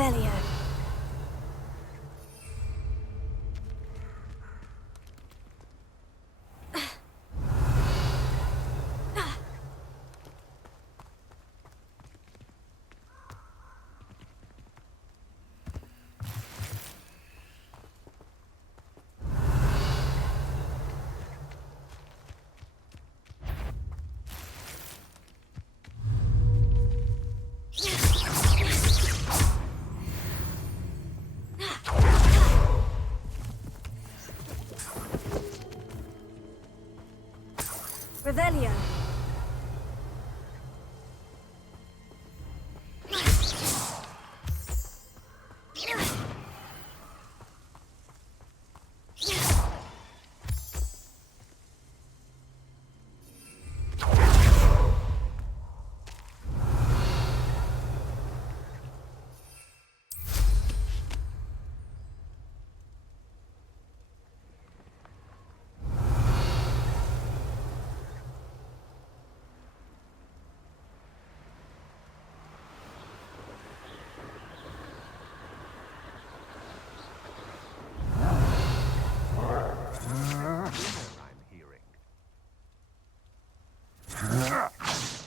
Revelio. Revelio.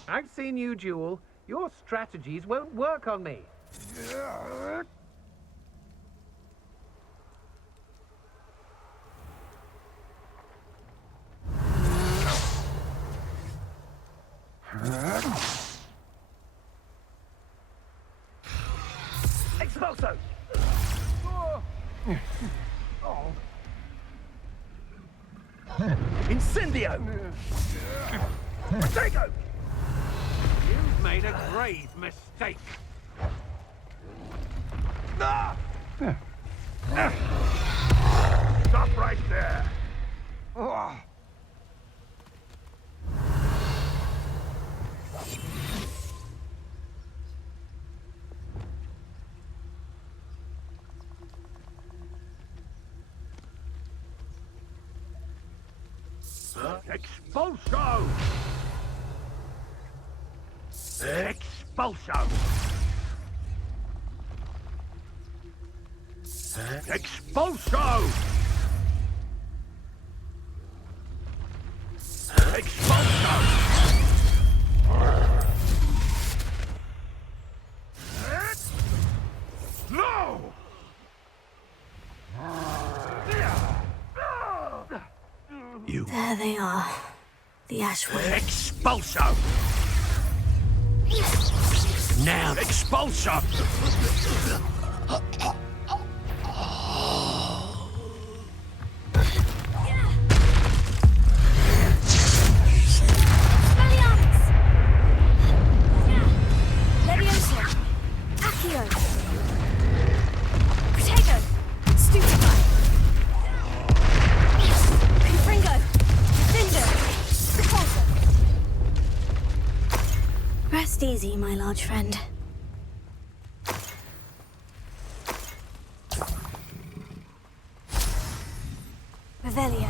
I've seen you duel. Your strategies won't work on me. Expulso! Incendio! Protego! You've made a grave mistake. Stop right there. Expulso! Expulso! Expulso! Expulso! No! You. There they are. The Ashwood. Expulso! Now, expulso! Rest easy, my large friend. Revelio.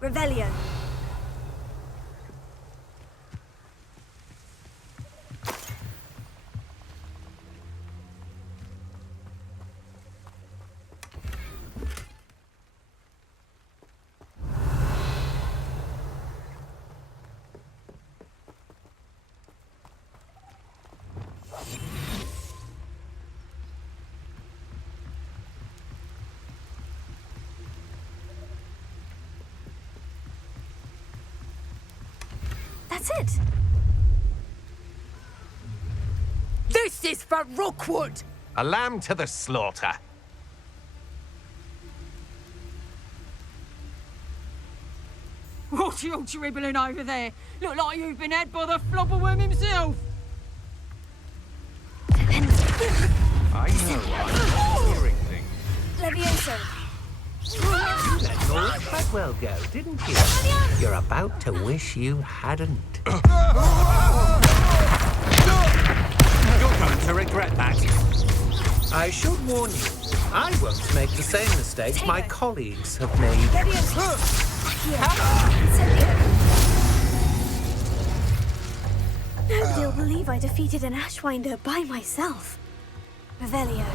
Revelio. That's it. This is for Rookwood! A lamb to the slaughter. What are you dribbling over there? Look like you've been had by the flopperworm himself. I know, I'm hearing things. Levioso. You let Lord Crudwell go, didn't you? You're about to wish you hadn't. You're going to regret that. I should warn you, I won't make the same mistakes my colleagues have made. Levioso. Accio. Incendio. Nobody'll believe I defeated an Ashwinder by myself. Revelio.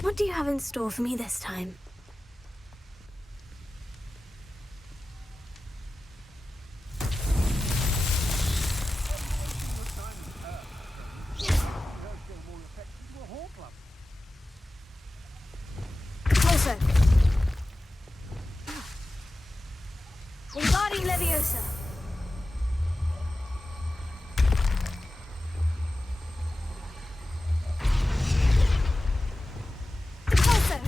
What do you have in store for me this time? Closer. Wingardium Leviosa. Closer.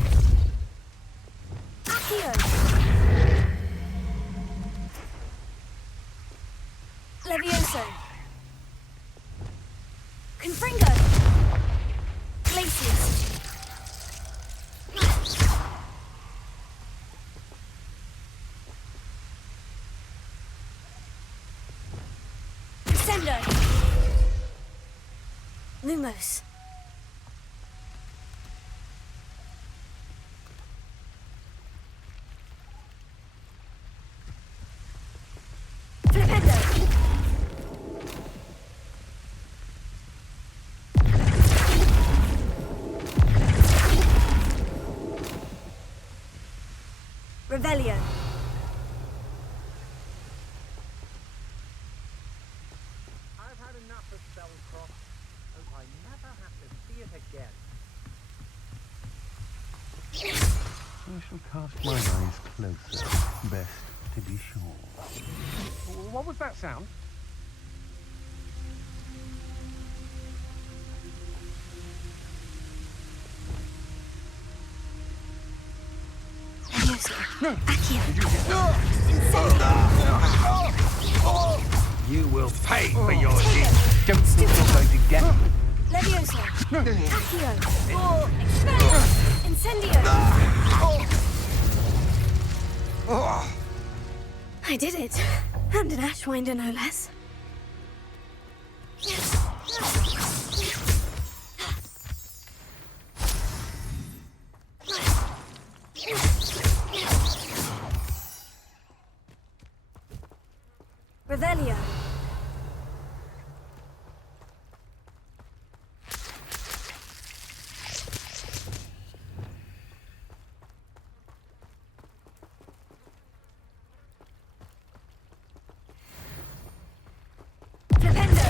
Accio. Levioso. Confringo. Glacius. Descendo. Lumos. Flipendo. Revelio. I've had enough of Spellcroft. Hope I never have to see it again. I shall cast my eyes closer, best to be sure. What was that sound? Levioso. Accio. You will pay for your deeds. Don't think you're going to get me. Levioso. Accio. Incendio. I did it. And an Ashwinder, no less. Revelio. Flipendo.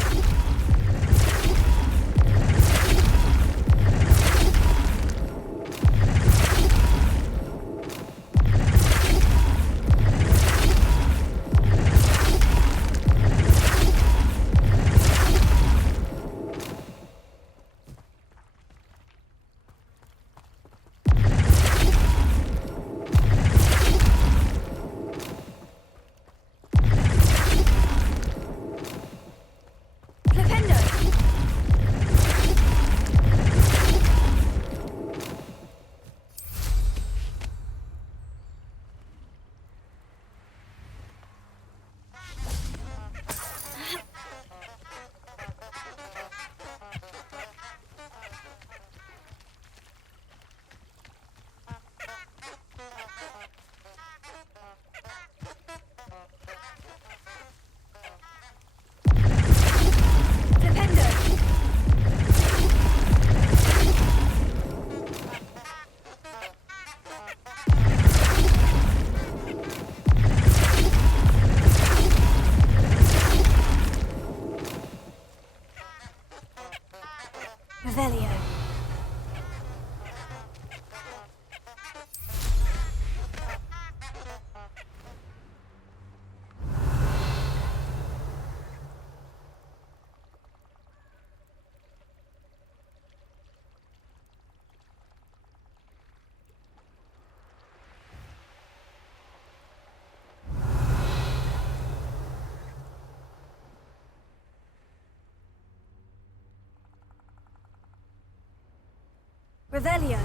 Revelio.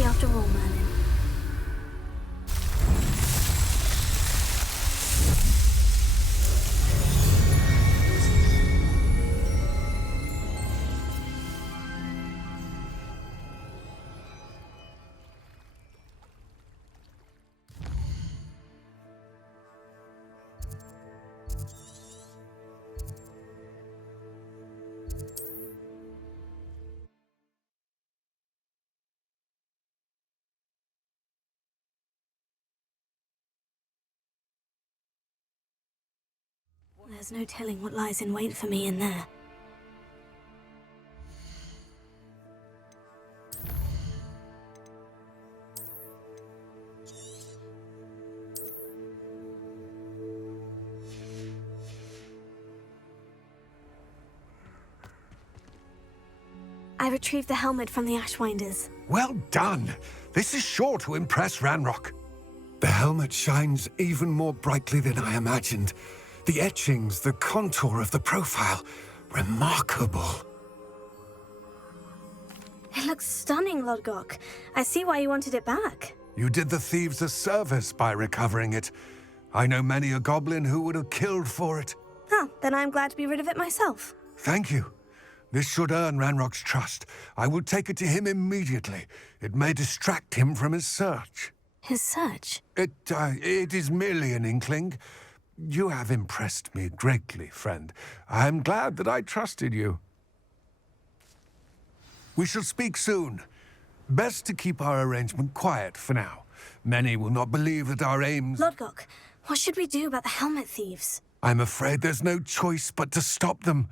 After all, Merlin. There's no telling what lies in wait for me in there. I retrieved the helmet from the Ashwinders. Well done! This is sure to impress Ranrock. The helmet shines even more brightly than I imagined. The etchings, the contour of the profile, remarkable. It looks stunning, Lodgok. I see why you wanted it back. You did the thieves a service by recovering it. I know many a goblin who would have killed for it. Oh, then I'm glad to be rid of it myself. Thank you. This should earn Ranrock's trust. I will take it to him immediately. It may distract him from his search. His search? It is merely an inkling. You have impressed me greatly, friend. I am glad that I trusted you. We shall speak soon. Best to keep our arrangement quiet for now. Many will not believe that our aims... Lodgok, what should we do about the helmet thieves? I'm afraid there's no choice but to stop them.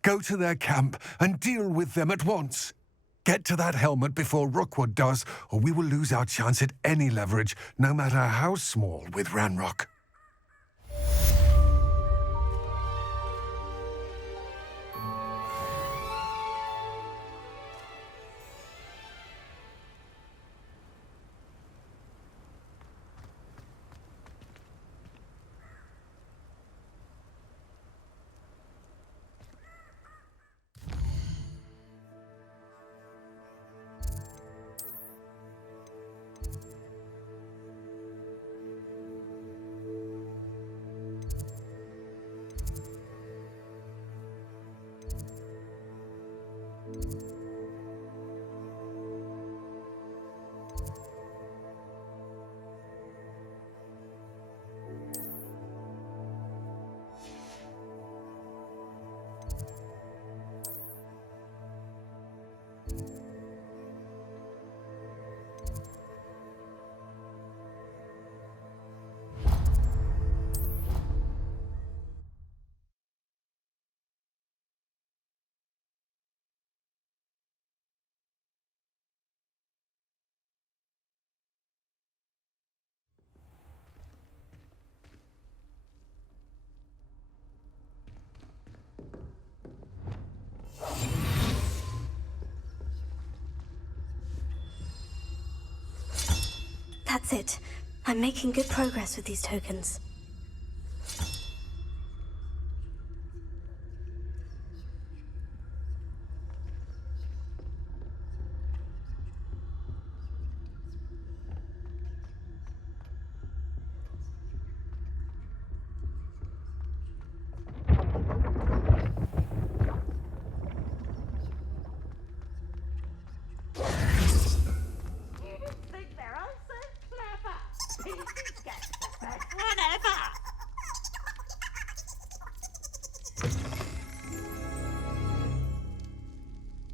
Go to their camp and deal with them at once. Get to that helmet before Rookwood does, or we will lose our chance at any leverage, no matter how small, with Ranrock. That's it. I'm making good progress with these tokens.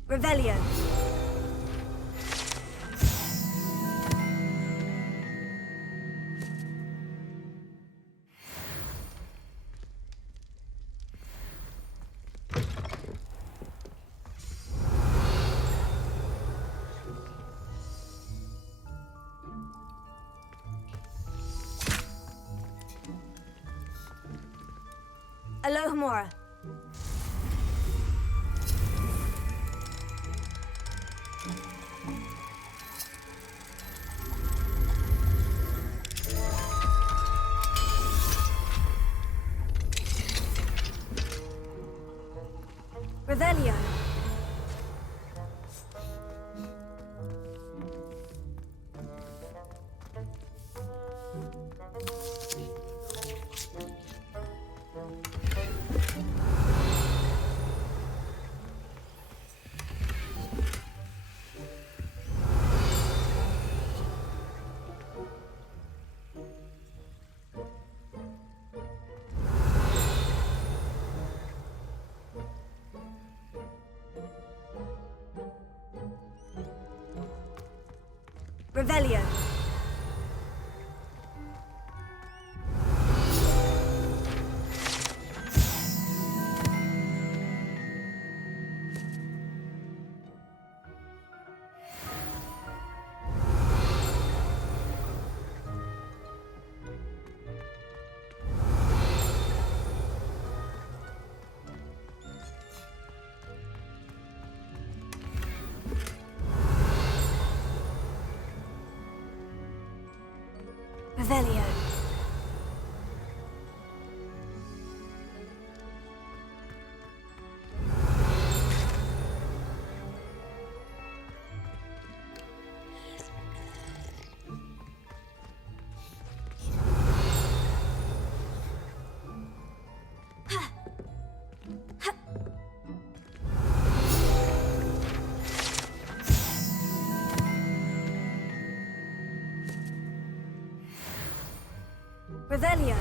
Revelio. Alohomora. Revelio. Revelio. Revelio. Revelio.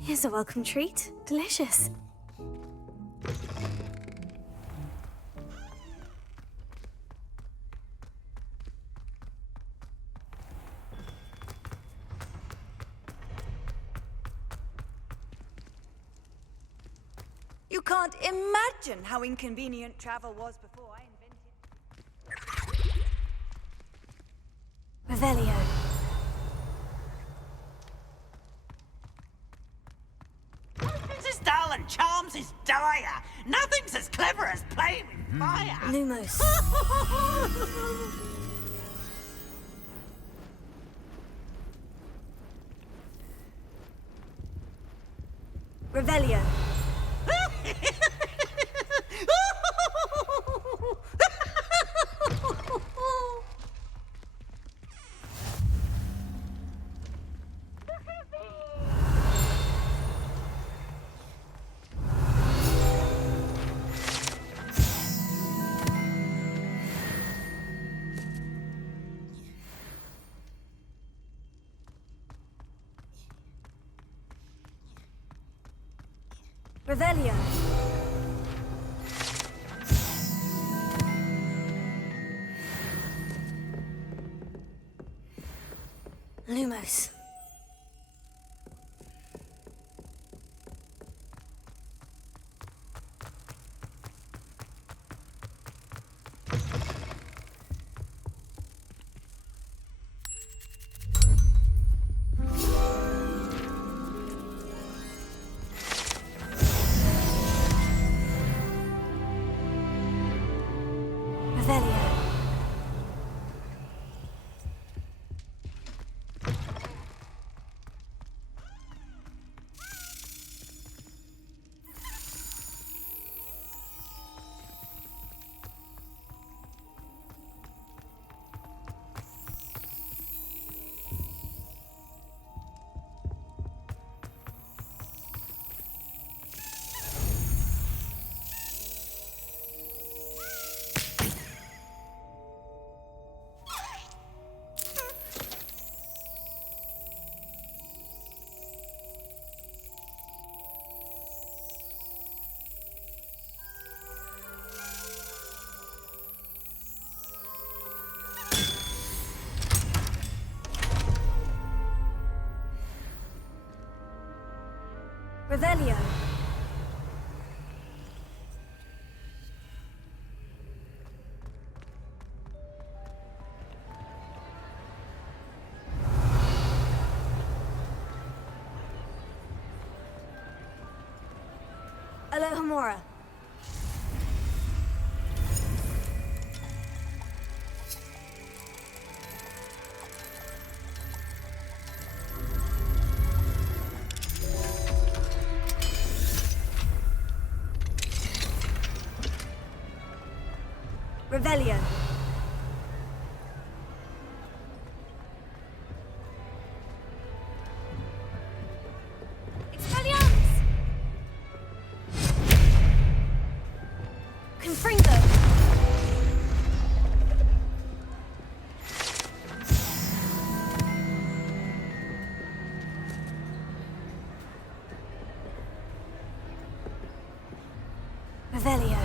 Here's a welcome treat. Delicious. You can't imagine how inconvenient travel was before I invented... Revelio. This is dull and charms is dire. Nothing's as clever as playing with fire. Lumos. Revelio. Revelio. Lumos. Revelio. Revelio. Alohomora. Revelio. Expelliarmus! Confringo! Revelio.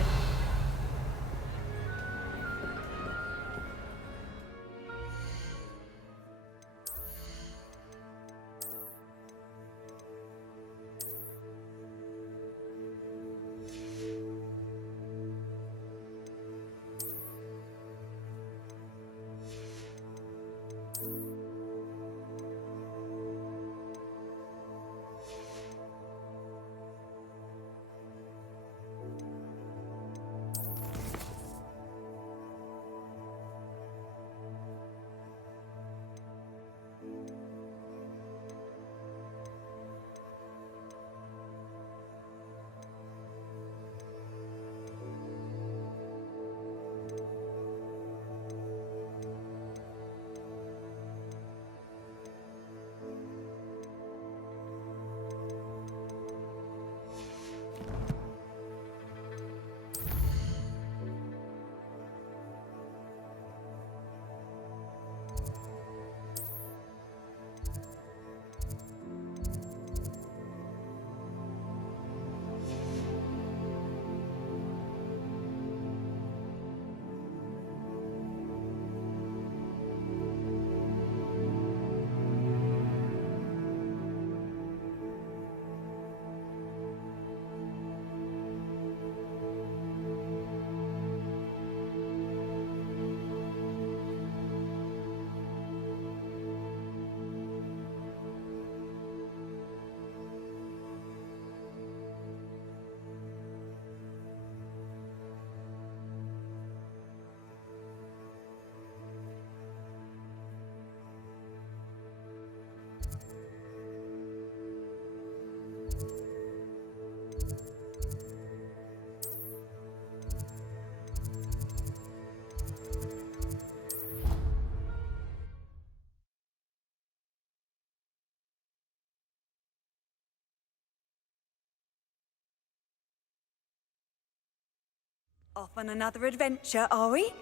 Off on another adventure, are we?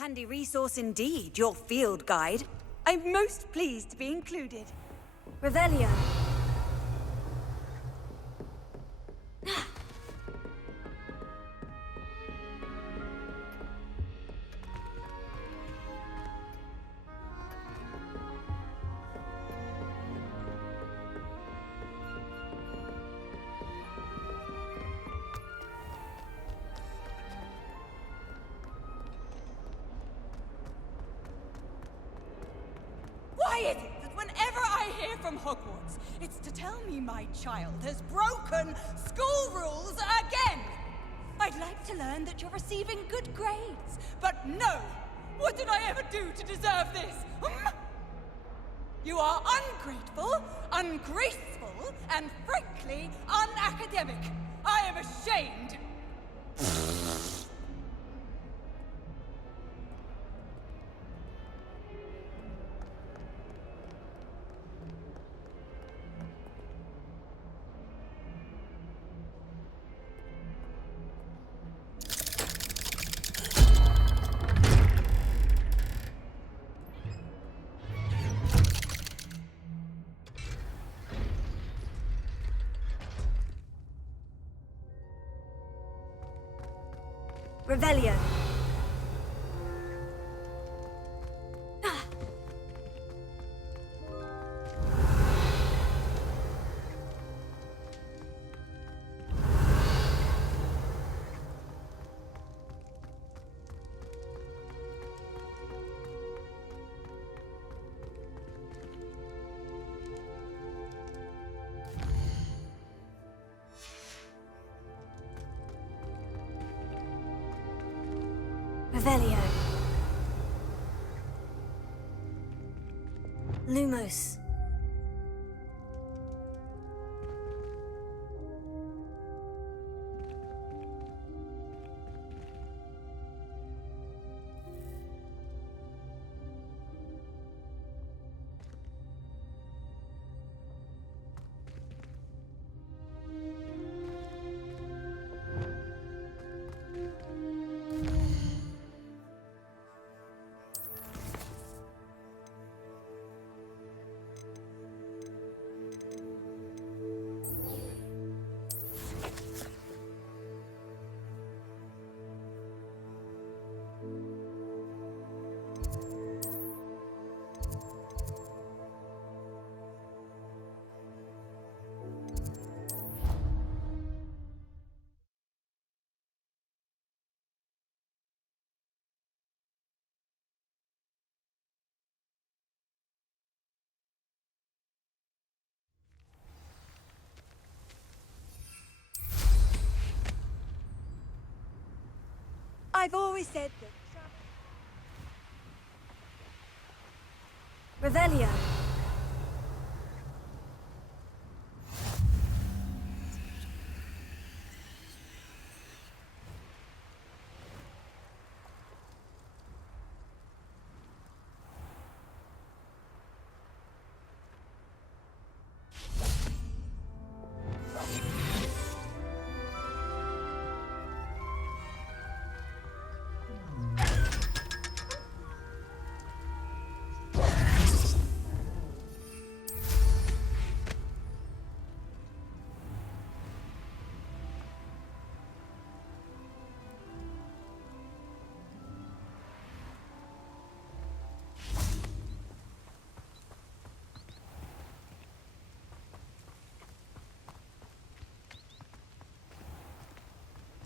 Handy resource indeed, your field guide. I'm most pleased to be included. Revelio. Why is it that whenever I hear from Hogwarts, it's to tell me my child has broken school rules again? I'd like to learn that you're receiving good grades, but no! What did I ever do to deserve this? You are ungrateful, ungraceful, and frankly, unacademic. I am ashamed. Revelio. Revelio. Lumos. I've always said that. Revelio.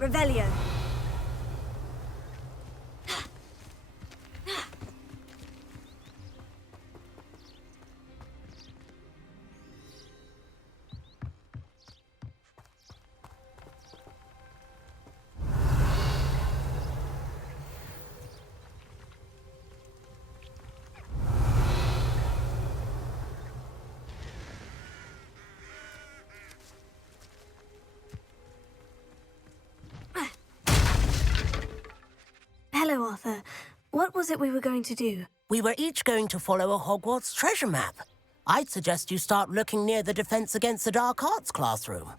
Revelio. So, Arthur, what was it we were going to do? We were each going to follow a Hogwarts treasure map. I'd suggest you start looking near the Defense Against the Dark Arts classroom.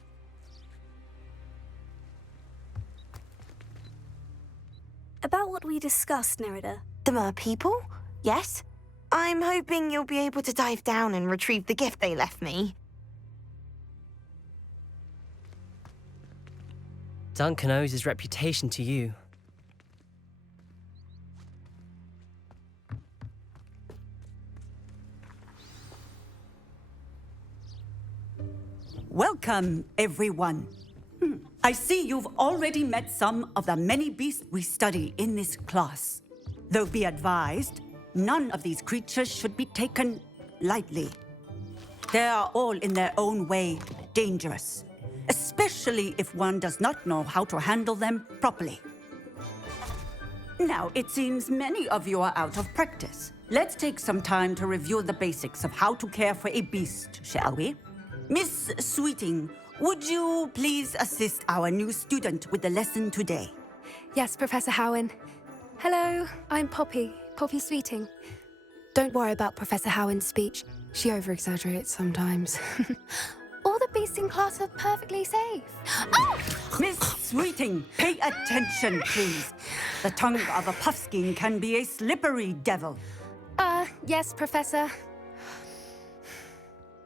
About what we discussed, Nerida. The mer people? Yes. I'm hoping you'll be able to dive down and retrieve the gift they left me. Duncan owes his reputation to you. Welcome, everyone. I see you've already met some of the many beasts we study in this class. Though be advised, none of these creatures should be taken lightly. They are all in their own way dangerous, especially if one does not know how to handle them properly. Now, it seems many of you are out of practice. Let's take some time to review the basics of how to care for a beast, shall we? Miss Sweeting, would you please assist our new student with the lesson today? Yes, Professor Howen. Hello, I'm Poppy Sweeting. Don't worry about Professor Howen's speech. She over-exaggerates sometimes. All the beasts in class are perfectly safe. Oh! Miss Sweeting, pay attention, please. The tongue of a puffskein can be a slippery devil. Yes, Professor.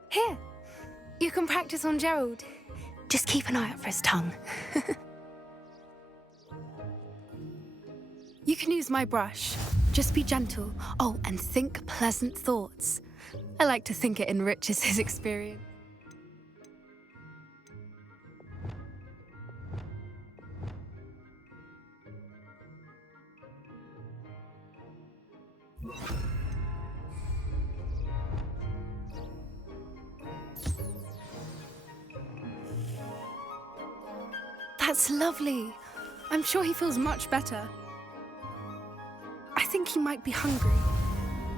Here, you can practice on Gerald. Just keep an eye out for his tongue. You can use my brush. Just be gentle. Oh, and think pleasant thoughts. I like to think it enriches his experience. That's lovely. I'm sure he feels much better. I think he might be hungry.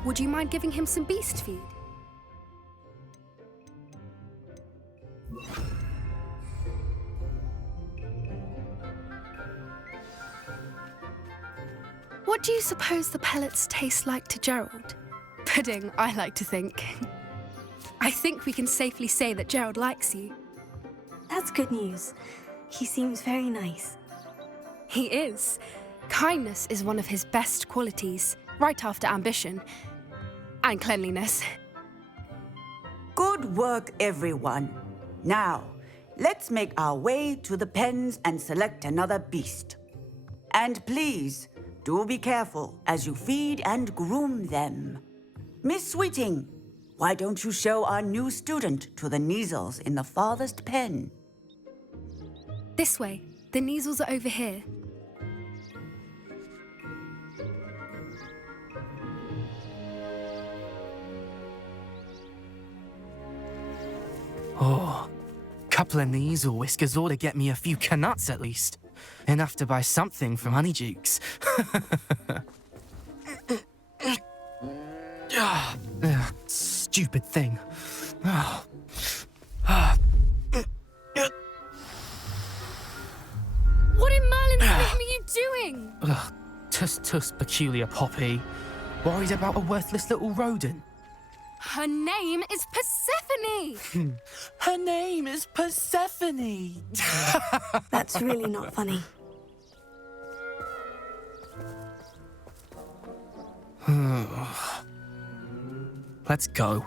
Would you mind giving him some beast feed? What do you suppose the pellets taste like to Gerald? Pudding, I like to think. I think we can safely say that Gerald likes you. That's good news. He seems very nice. He is. Kindness is one of his best qualities, right after ambition. And cleanliness. Good work, everyone. Now, let's make our way to the pens and select another beast. And please, do be careful as you feed and groom them. Miss Sweeting, why don't you show our new student to the Kneazles in the farthest pen? This way. The Kneazles are over here. Oh, couple of Kneazle whiskers ought to get me a few canuts at least. Enough to buy something from Honeydukes. Stupid thing. What in Merlin's name are you doing? Tuss, peculiar Poppy. Worried about a worthless little rodent. Her name is Persephone! Her name is Persephone! That's really not funny. Let's go.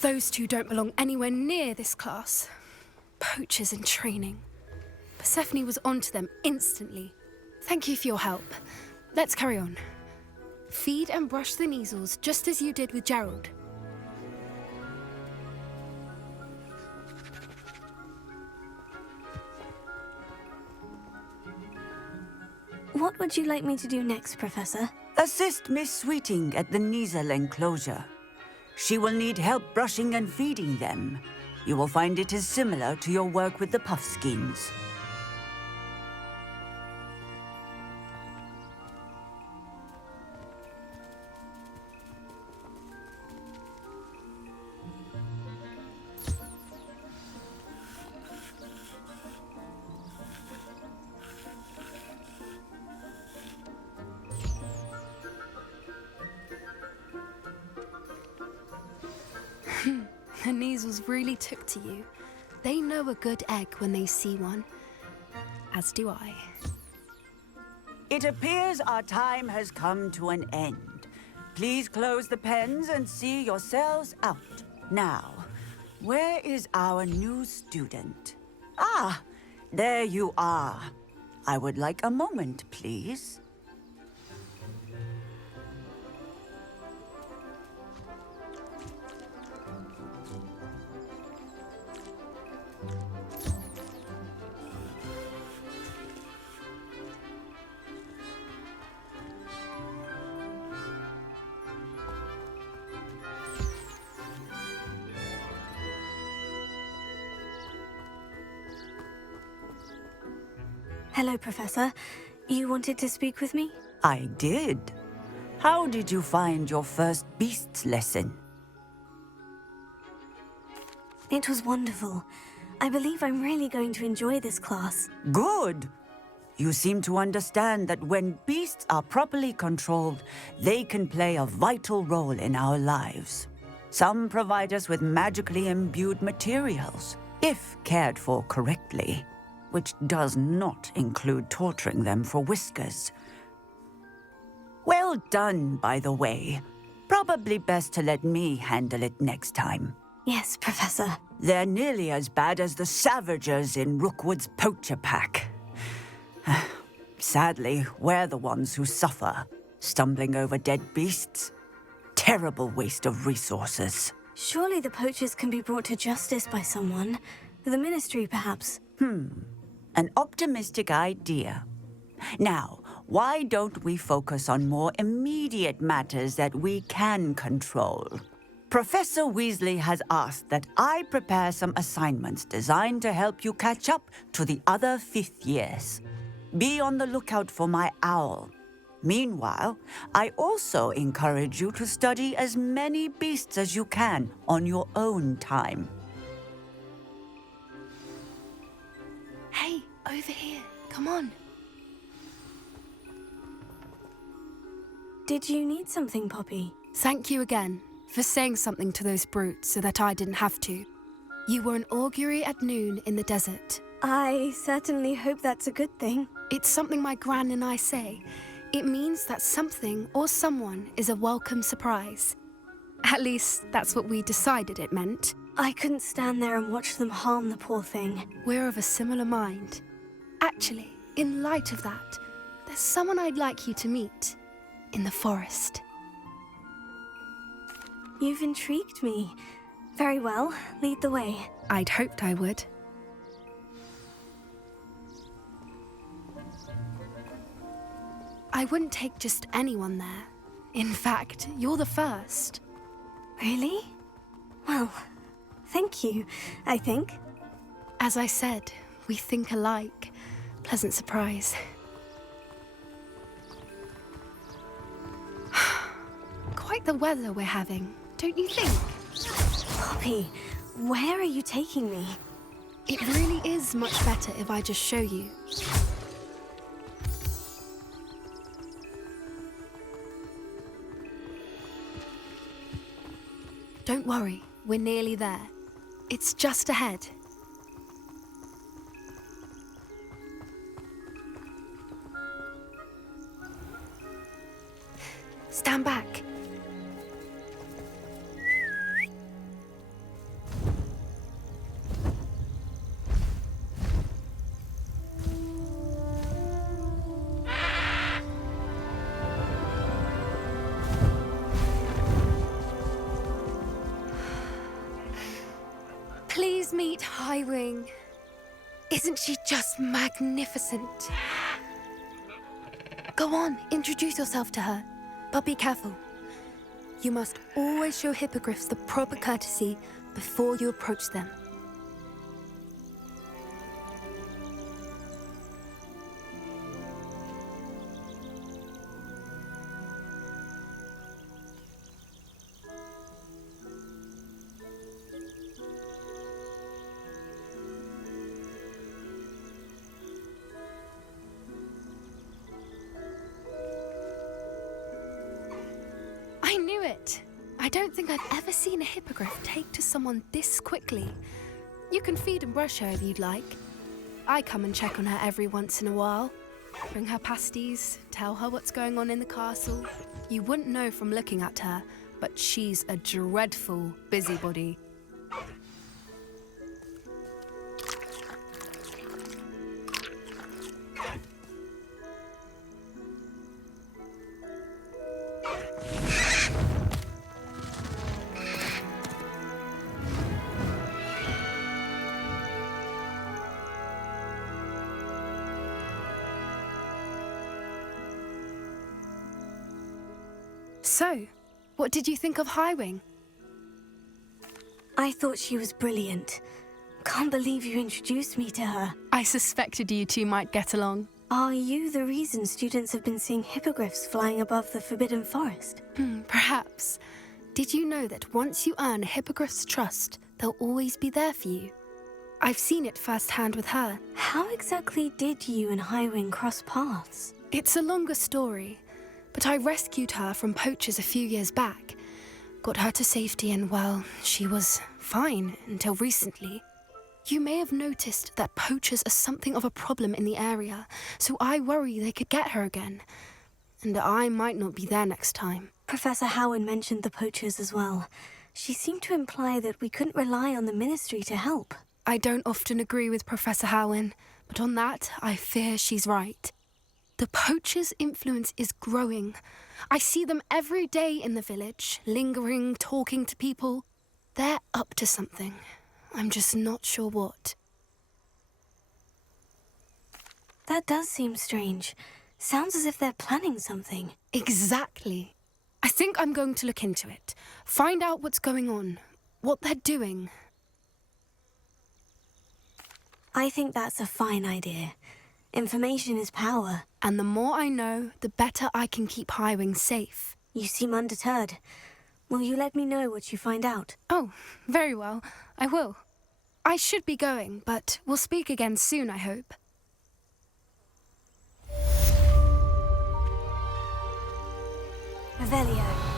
Those two don't belong anywhere near this class. Poachers in training. Persephone was onto them instantly. Thank you for your help. Let's carry on. Feed and brush the Kneazles just as you did with Gerald. What would you like me to do next, Professor? Assist Miss Sweeting at the Kneazle enclosure. She will need help brushing and feeding them. You will find it is similar to your work with the puffskins. The Neasels really took to you. They know a good egg when they see one. As do I. It appears our time has come to an end. Please close the pens and see yourselves out. Now, where is our new student? Ah, there you are. I would like a moment, please. Hello, Professor. You wanted to speak with me? I did. How did you find your first beasts lesson? It was wonderful. I believe I'm really going to enjoy this class. Good. You seem to understand that when beasts are properly controlled, they can play a vital role in our lives. Some provide us with magically imbued materials, if cared for correctly, which does not include torturing them for whiskers. Well done, by the way. Probably best to let me handle it next time. Yes, Professor. They're nearly as bad as the Savagers in Rookwood's poacher pack. Sadly, we're the ones who suffer, stumbling over dead beasts. Terrible waste of resources. Surely the poachers can be brought to justice by someone. The Ministry, perhaps. An optimistic idea. Now, why don't we focus on more immediate matters that we can control? Professor Weasley has asked that I prepare some assignments designed to help you catch up to the other fifth years. Be on the lookout for my owl. Meanwhile, I also encourage you to study as many beasts as you can on your own time. Hey, over here. Come on. Did you need something, Poppy? Thank you again for saying something to those brutes so that I didn't have to. You were an augury at noon in the desert. I certainly hope that's a good thing. It's something my gran and I say. It means that something or someone is a welcome surprise. At least, that's what we decided it meant. I couldn't stand there and watch them harm the poor thing. We're of a similar mind. Actually, in light of that, there's someone I'd like you to meet. In the forest. You've intrigued me. Very well, lead the way. I'd hoped I would. I wouldn't take just anyone there. In fact, you're the first. Really? Well, thank you, I think. As I said, we think alike. Pleasant surprise. Quite the weather we're having, don't you think? Poppy, where are you taking me? It really is much better if I just show you. Don't worry, we're nearly there. It's just ahead. Stand back. Please meet Highwing. Isn't she just magnificent? Go on, introduce yourself to her. But be careful. You must always show hippogriffs the proper courtesy before you approach them. I knew it. I don't think I've ever seen a hippogriff take to someone this quickly. You can feed and brush her if you'd like. I come and check on her every once in a while. Bring her pasties, tell her what's going on in the castle. You wouldn't know from looking at her, but she's a dreadful busybody. So, what did you think of Highwing? I thought she was brilliant. Can't believe you introduced me to her. I suspected you two might get along. Are you the reason students have been seeing hippogriffs flying above the Forbidden Forest? Perhaps. Did you know that once you earn a hippogriff's trust, they'll always be there for you? I've seen it firsthand with her. How exactly did you and Highwing cross paths? It's a longer story. But I rescued her from poachers a few years back. Got her to safety and, well, she was fine until recently. You may have noticed that poachers are something of a problem in the area, so I worry they could get her again. And I might not be there next time. Professor Howin mentioned the poachers as well. She seemed to imply that we couldn't rely on the Ministry to help. I don't often agree with Professor Howin, but on that, I fear she's right. The poachers' influence is growing. I see them every day in the village, lingering, talking to people. They're up to something. I'm just not sure what. That does seem strange. Sounds as if they're planning something. Exactly. I think I'm going to look into it. Find out what's going on, what they're doing. I think that's a fine idea. Information is power. And the more I know, the better I can keep Highwing safe. You seem undeterred. Will you let me know what you find out? Oh, very well. I will. I should be going, but we'll speak again soon, I hope. Revelio.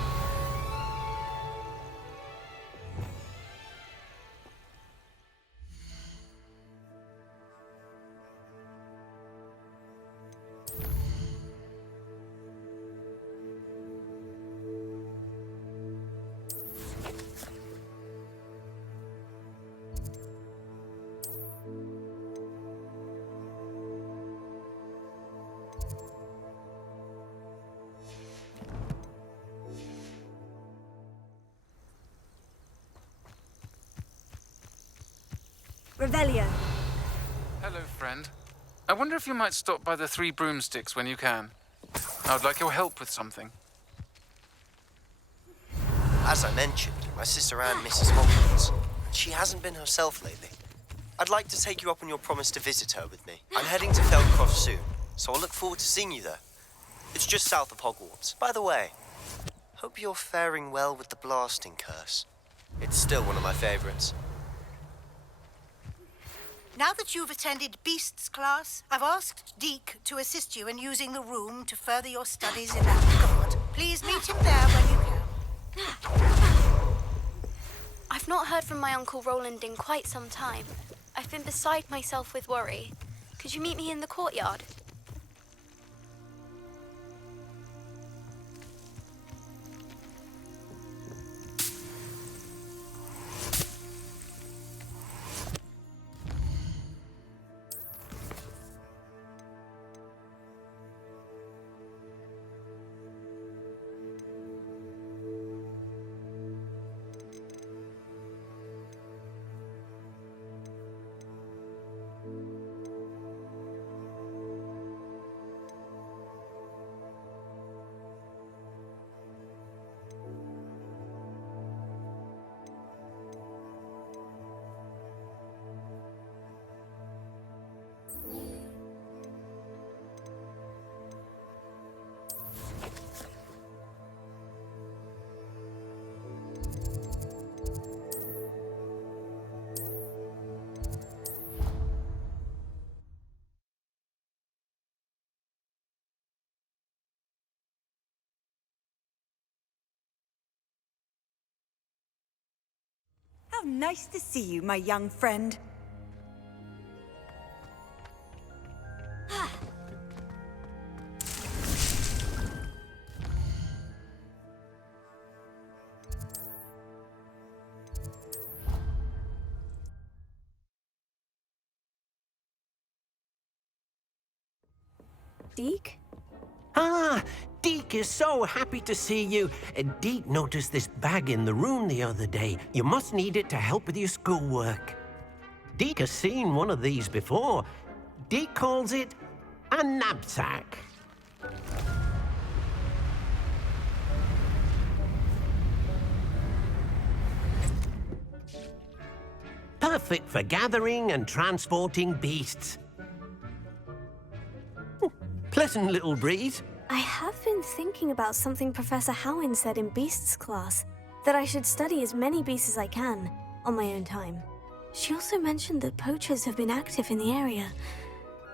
Revelio. Hello, friend. I wonder if you might stop by the Three Broomsticks when you can. I would like your help with something. As I mentioned, my sister Anne misses Hogwarts. She hasn't been herself lately. I'd like to take you up on your promise to visit her with me. I'm heading to Feldcroft soon, so I'll look forward to seeing you there. It's just south of Hogwarts. By the way, hope you're faring well with the blasting curse. It's still one of my favorites. Now that you've attended Beasts class, I've asked Deke to assist you in using the room to further your studies in that regard. Please meet him there when you can. I've not heard from my Uncle Roland in quite some time. I've been beside myself with worry. Could you meet me in the courtyard? How nice to see you, my young friend. Deke? Ah, Deke is so happy to see you. Deke noticed this bag in the room the other day. You must need it to help with your schoolwork. Deke has seen one of these before. Deke calls it a knapsack. Perfect for gathering and transporting beasts. Pleasant little breeze. I have been thinking about something Professor Howin said in Beasts class, that I should study as many beasts as I can, on my own time. She also mentioned that poachers have been active in the area,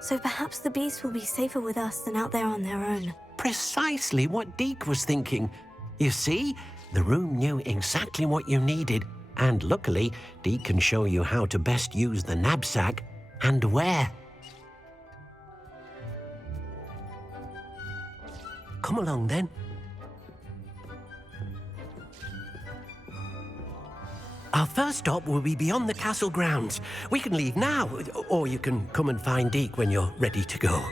so perhaps the beasts will be safer with us than out there on their own. Precisely what Deke was thinking. You see, the room knew exactly what you needed, and luckily, Deke can show you how to best use the knapsack and where. Come along, then. Our first stop will be beyond the castle grounds. We can leave now, or you can come and find Deke when you're ready to go.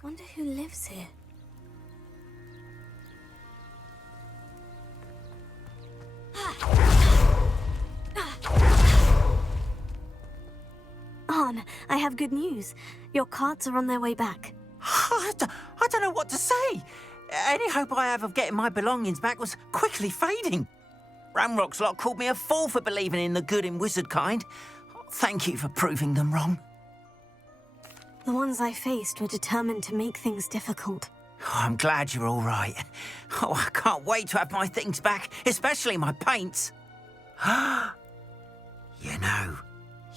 Wonder who lives here. Arn, I have good news. Your carts are on their way back. I don't know what to say. Any hope I have of getting my belongings back was quickly fading. Ramrock's lot called me a fool for believing in the good and wizard kind. Thank you for proving them wrong. The ones I faced were determined to make things difficult. Oh, I'm glad you're all right. Oh, I can't wait to have my things back, especially my paints. You know,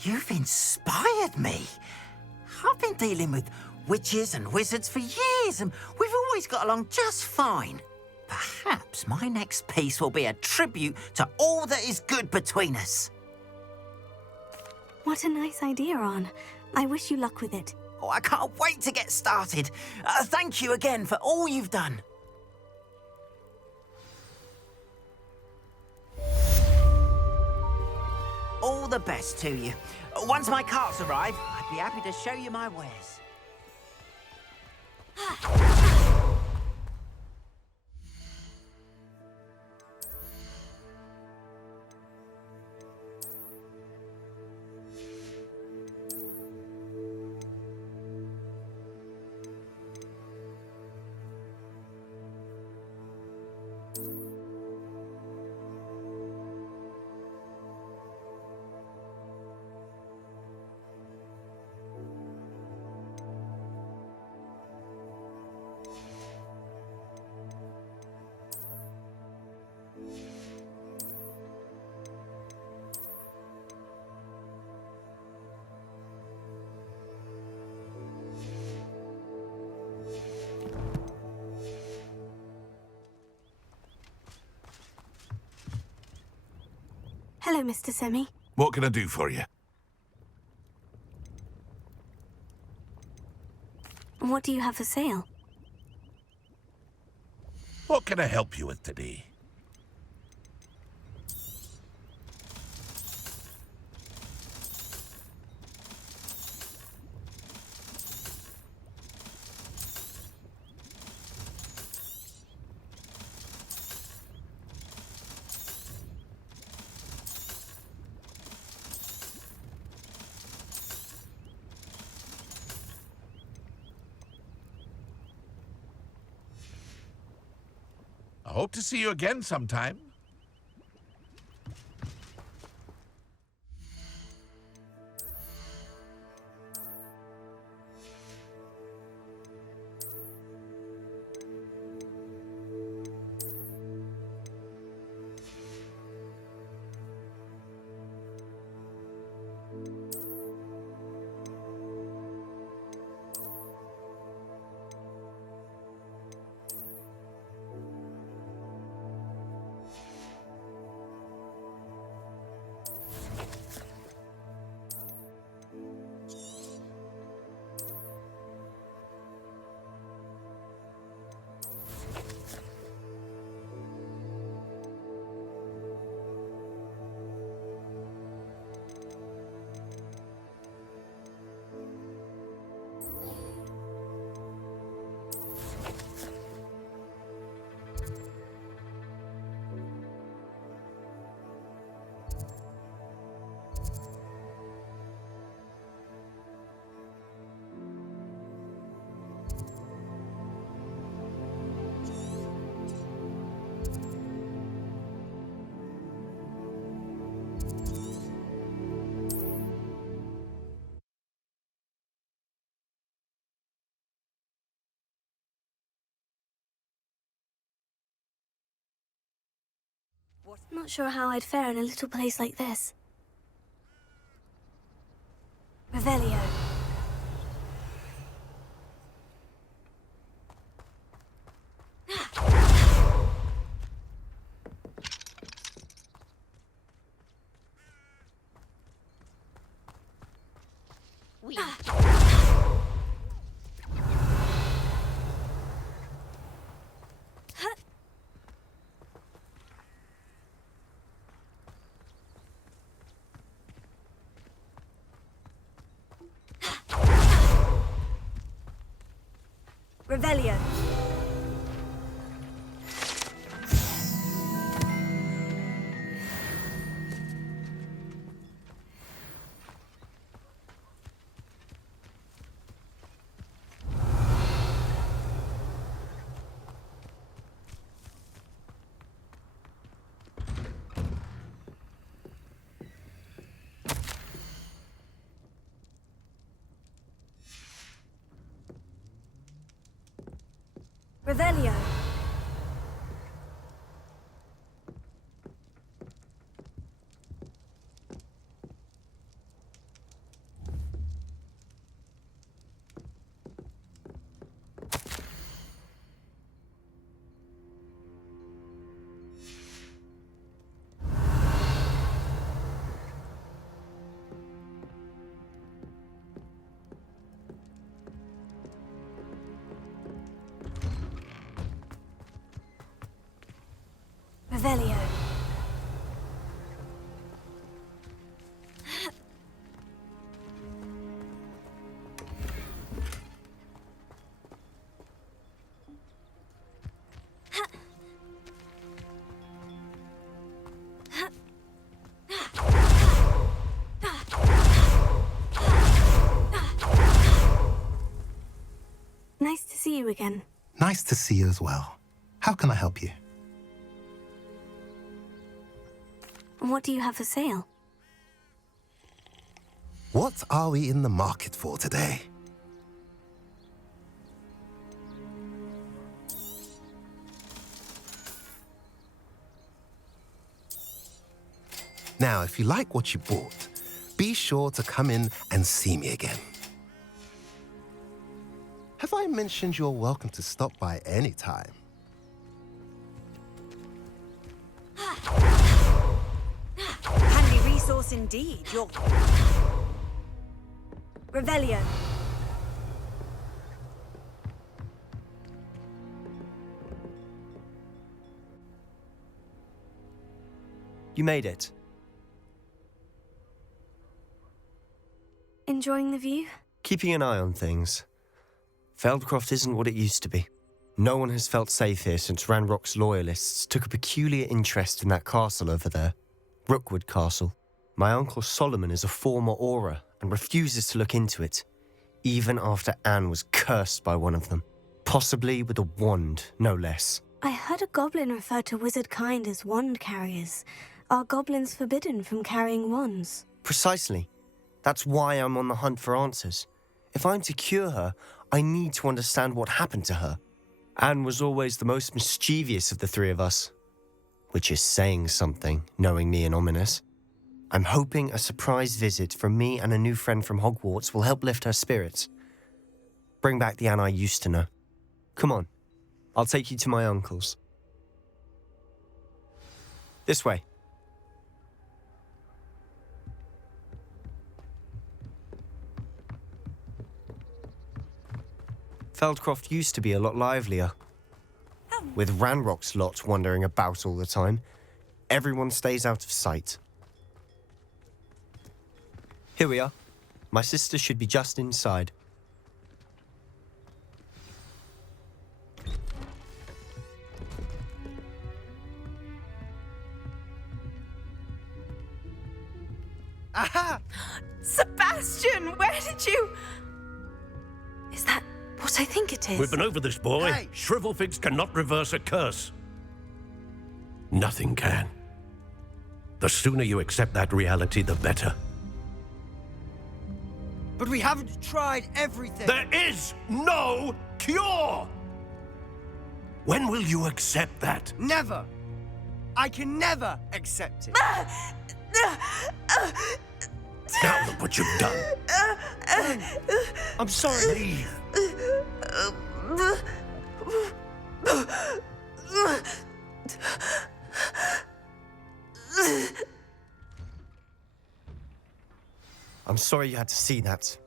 you've inspired me. I've been dealing with witches and wizards for years, and we've always got along just fine. Perhaps my next piece will be a tribute to all that is good between us. What a nice idea, Ron. I wish you luck with it. Oh, I can't wait to get started. Thank you again for all you've done. All the best to you. Once my carts arrive, I'd be happy to show you my wares. Hello, Mr. Semi. What can I do for you? What do you have for sale? What can I help you with today? I hope to see you again sometime. Not sure how I'd fare in a little place like this. Revelio. Revelio. Revelio. Revelio. Nice to see you again. Nice to see you as well. How can I help you? What do you have for sale? What are we in the market for today? Now, if you like what you bought, be sure to come in and see me again. Have I mentioned you're welcome to stop by any time? Handy resource indeed. You're... Revelio. You made it. Enjoying the view? Keeping an eye on things. Feldcroft isn't what it used to be. No one has felt safe here since Ranrock's loyalists took a peculiar interest in that castle over there. Rookwood Castle. My uncle Solomon is a former Auror and refuses to look into it, even after Anne was cursed by one of them. Possibly with a wand, no less. I heard a goblin refer to wizard kind as wand carriers. Are goblins forbidden from carrying wands? Precisely. That's why I'm on the hunt for answers. If I'm to cure her, I need to understand what happened to her. Anne was always the most mischievous of the three of us. Which is saying something, knowing me and Ominous. I'm hoping a surprise visit from me and a new friend from Hogwarts will help lift her spirits. Bring back the Anne I used to know. Come on, I'll take you to my uncle's. This way. Feldcroft used to be a lot livelier. With Ranrock's lot wandering about all the time, everyone stays out of sight. Here we are. My sister should be just inside. Aha! Sebastian, where did you... Is that what I think it is? We've been over this, boy. Hey. Shrivelfigs cannot reverse a curse. Nothing can. The sooner you accept that reality, the better. But we haven't tried everything. There is no cure! When will you accept that? Never. I can never accept it. Now look what you've done. I'm sorry. Leave. I'm sorry you had to see that.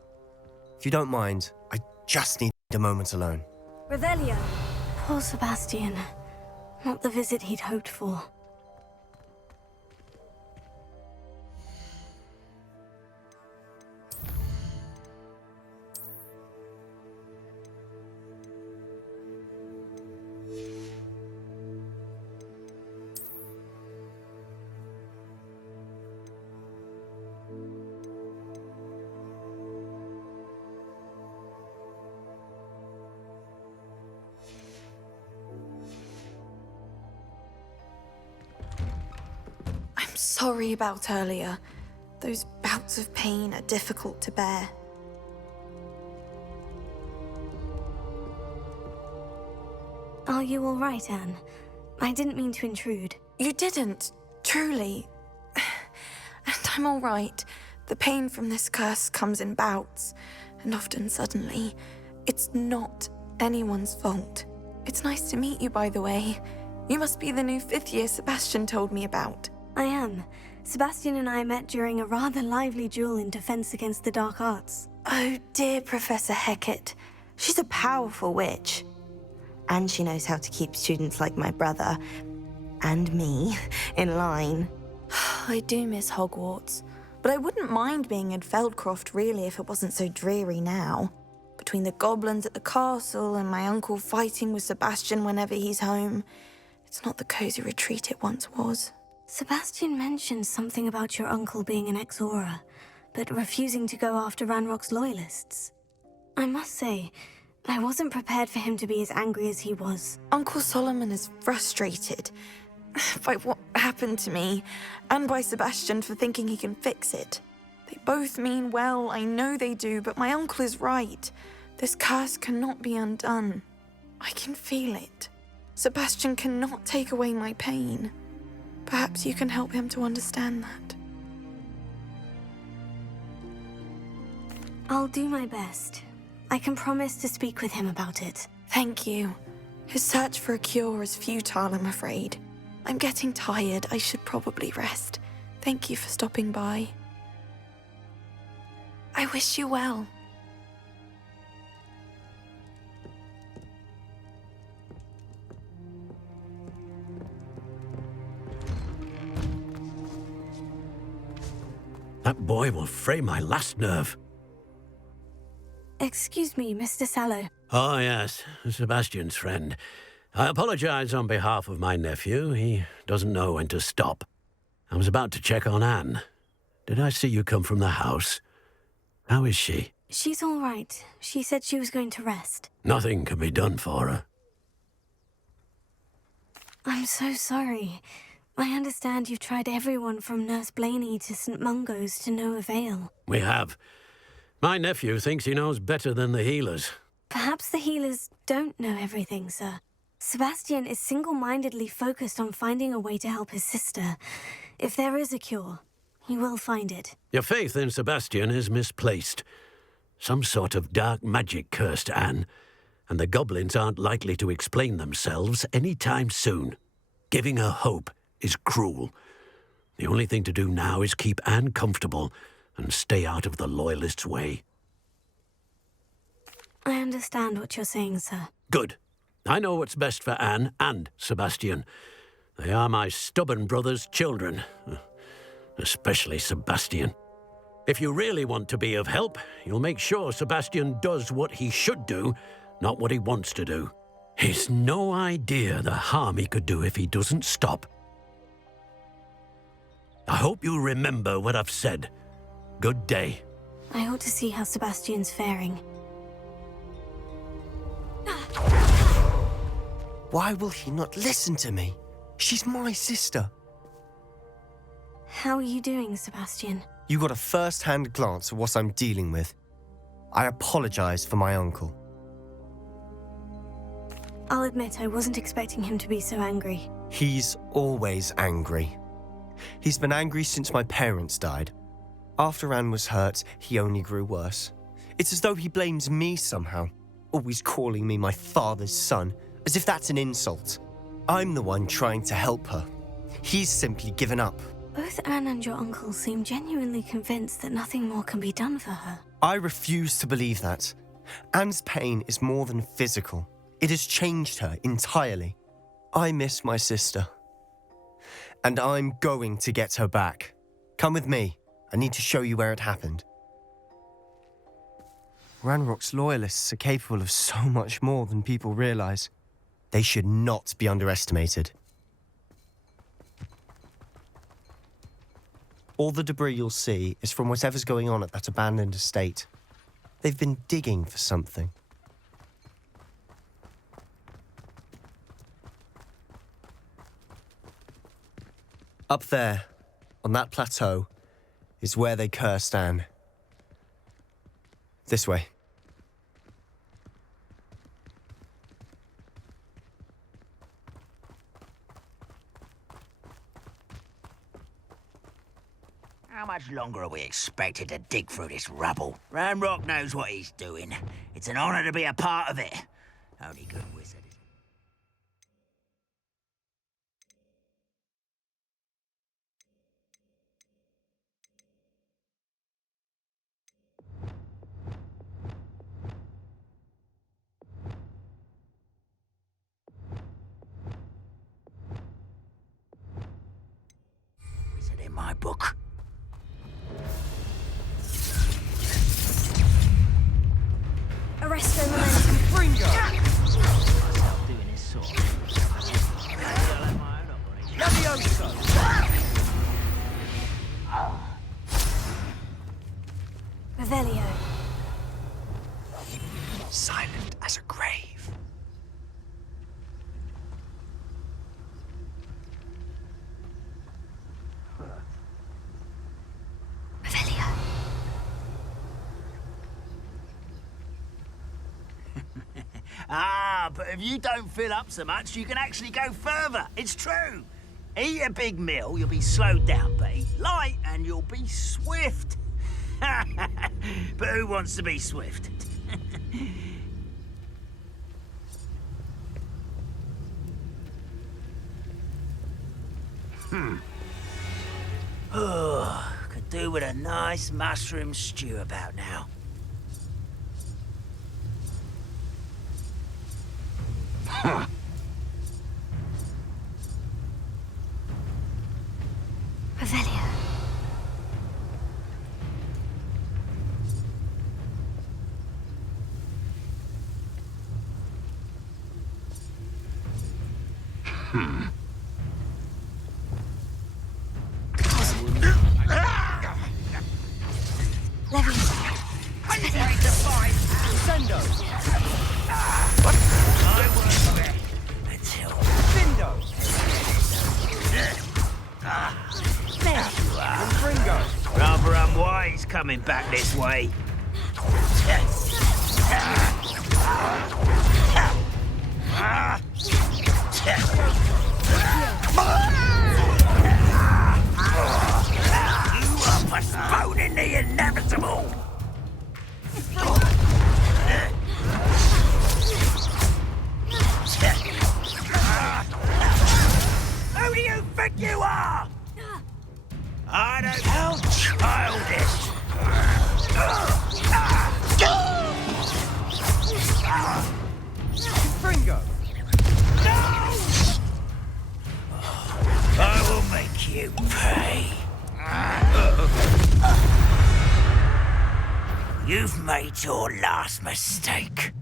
If you don't mind, I just need a moment alone. Revelio. Poor Sebastian. Not the visit he'd hoped for. Sorry about earlier. Those bouts of pain are difficult to bear. Are you all right, Anne? I didn't mean to intrude. You didn't, truly. And I'm all right. The pain from this curse comes in bouts, and often suddenly. It's not anyone's fault. It's nice to meet you, by the way. You must be the new 5th year Sebastian told me about. I am. Sebastian and I met during a rather lively duel in Defense Against the Dark Arts. Oh dear, Professor Hecat. She's a powerful witch. And she knows how to keep students like my brother and me in line. I do miss Hogwarts, but I wouldn't mind being in Feldcroft really if it wasn't so dreary now. Between the goblins at the castle and my uncle fighting with Sebastian whenever he's home, it's not the cozy retreat it once was. Sebastian mentioned something about your uncle being an ex-Auror, but refusing to go after Ranrock's loyalists. I must say, I wasn't prepared for him to be as angry as he was. Uncle Solomon is frustrated by what happened to me, and by Sebastian for thinking he can fix it. They both mean well, I know they do, but my uncle is right. This curse cannot be undone. I can feel it. Sebastian cannot take away my pain. Perhaps you can help him to understand that. I'll do my best. I can promise to speak with him about it. Thank you. His search for a cure is futile, I'm afraid. I'm getting tired. I should probably rest. Thank you for stopping by. I wish you well. That boy will fray my last nerve. Excuse me, Mr. Sallow. Oh, yes, Sebastian's friend. I apologize on behalf of my nephew. He doesn't know when to stop. I was about to check on Anne. Did I see you come from the house? How is she? She's all right. She said she was going to rest. Nothing can be done for her. I'm so sorry. I understand you've tried everyone from Nurse Blaney to St. Mungo's to no avail. We have. My nephew thinks he knows better than the healers. Perhaps the healers don't know everything, sir. Sebastian is single-mindedly focused on finding a way to help his sister. If there is a cure, he will find it. Your faith in Sebastian is misplaced. Some sort of dark magic cursed Anne, and the goblins aren't likely to explain themselves any time soon. Giving her hope is cruel. The only thing to do now is keep Anne comfortable and stay out of the Loyalists' way. I understand what you're saying, sir. Good. I know what's best for Anne and Sebastian. They are my stubborn brother's children. Especially Sebastian. If you really want to be of help, you'll make sure Sebastian does what he should do, not what he wants to do. He's no idea the harm he could do if he doesn't stop. I hope you remember what I've said. Good day. I ought to see how Sebastian's faring. Why will he not listen to me? She's my sister. How are you doing, Sebastian? You got a first-hand glance at what I'm dealing with. I apologize for my uncle. I'll admit I wasn't expecting him to be so angry. He's always angry. He's been angry since my parents died. After Anne was hurt, he only grew worse. It's as though he blames me somehow, always calling me my father's son, as if that's an insult. I'm the one trying to help her. He's simply given up. Both Anne and your uncle seem genuinely convinced that nothing more can be done for her. I refuse to believe that. Anne's pain is more than physical. It has changed her entirely. I miss my sister. And I'm going to get her back. Come with me. I need to show you where it happened. Ranrock's loyalists are capable of so much more than people realize. They should not be underestimated. All the debris you'll see is from whatever's going on at that abandoned estate. They've been digging for something. Up there, on that plateau, is where they cursed Anne. This way. How much longer are we expected to dig through this rubble? Ranrock knows what he's doing. It's an honor to be a part of it. Only good wizard. my book. Arresto momentum. Fringo! Myself doing his sort. Levioso! Revelio. Silent as a grave. Revelio. Ah, but if you don't fill up so much, you can actually go further. It's true. Eat a big meal, you'll be slowed down, but eat light and you'll be swift. But who wants to be swift? Oh, could do with a nice mushroom stew about now. Revelio. Sendo! Findo! Fringo! Rather unwise coming back this way. You are postponing the inevitable. Who do you think you are? I don't... How childish! Fringo! No! I will make you pay. You've made your last mistake.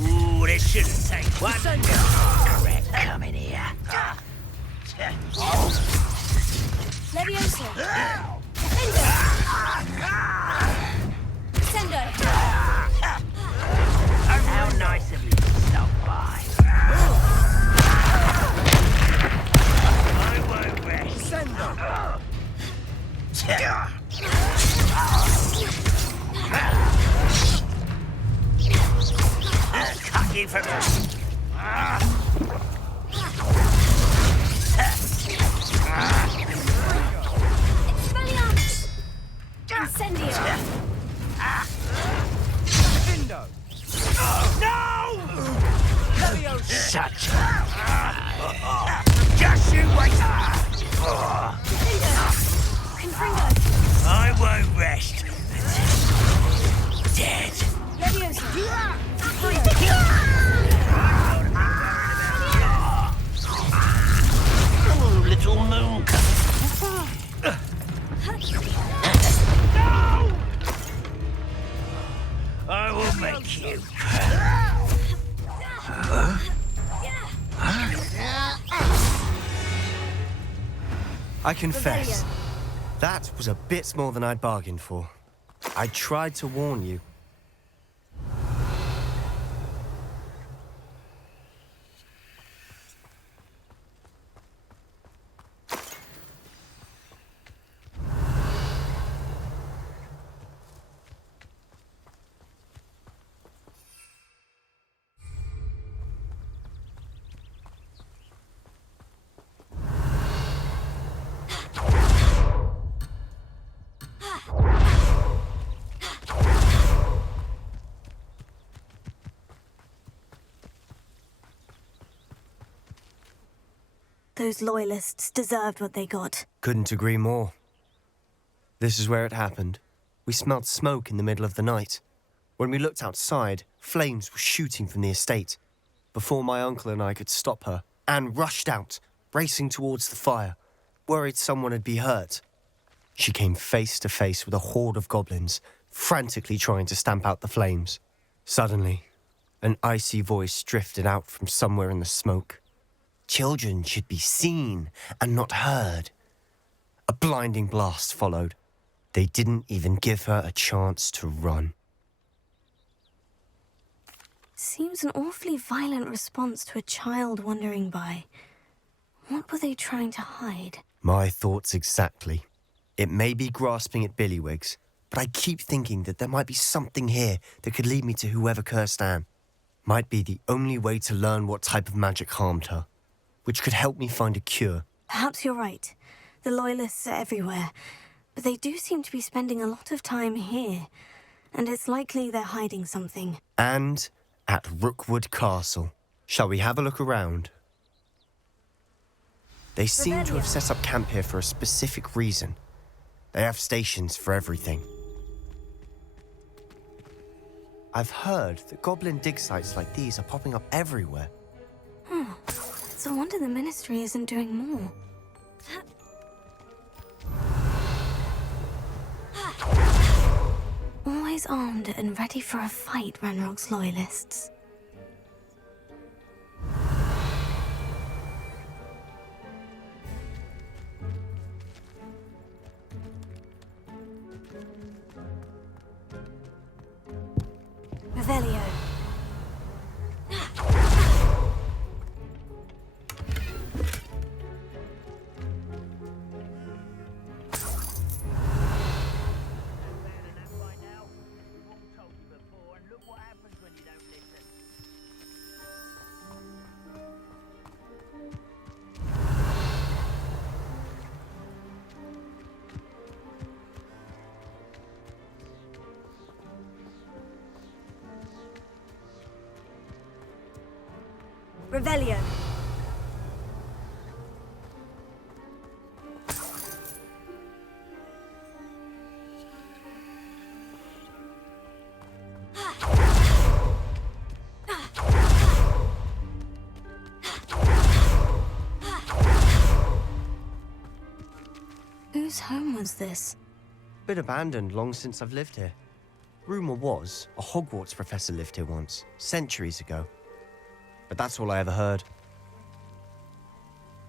Ooh, this shouldn't take one regret coming here. Levioso. Sendo. How nice of you to stop by. I won't rest. Sendo! I'll cut you from... Expelliarmus. Incendio. Findo! No! Levioso! Such... Just you wait! Confringo. I won't rest until dead. Levioso. Oh, little moon. No! I will make you. I confess, that was a bit more than I'd bargained for. I tried to warn you. Those loyalists deserved what they got. Couldn't agree more. This is where it happened. We smelled smoke in the middle of the night. When we looked outside, flames were shooting from the estate. Before my uncle and I could stop her, Anne rushed out, racing towards the fire, worried someone had been hurt. She came face to face with a horde of goblins, frantically trying to stamp out the flames. Suddenly, an icy voice drifted out from somewhere in the smoke. Children should be seen and not heard. A blinding blast followed. They didn't even give her a chance to run. Seems an awfully violent response to a child wandering by. What were they trying to hide? My thoughts exactly. It may be grasping at Billywigs, but I keep thinking that there might be something here that could lead me to whoever cursed Anne. Might be the only way to learn what type of magic harmed her, which could help me find a cure. Perhaps you're right. The Loyalists are everywhere, but they do seem to be spending a lot of time here, and it's likely they're hiding something. And at Rookwood Castle. Shall we have a look around? They seem to have set up camp here for a specific reason. They have stations for everything. I've heard that goblin dig sites like these are popping up everywhere. It's a wonder the Ministry isn't doing more. Always armed and ready for a fight, Ranrock's Loyalists. Revelio. Revelio. Whose home was this? Been abandoned long since I've lived here. Rumour was a Hogwarts professor lived here once, centuries ago. But that's all I ever heard.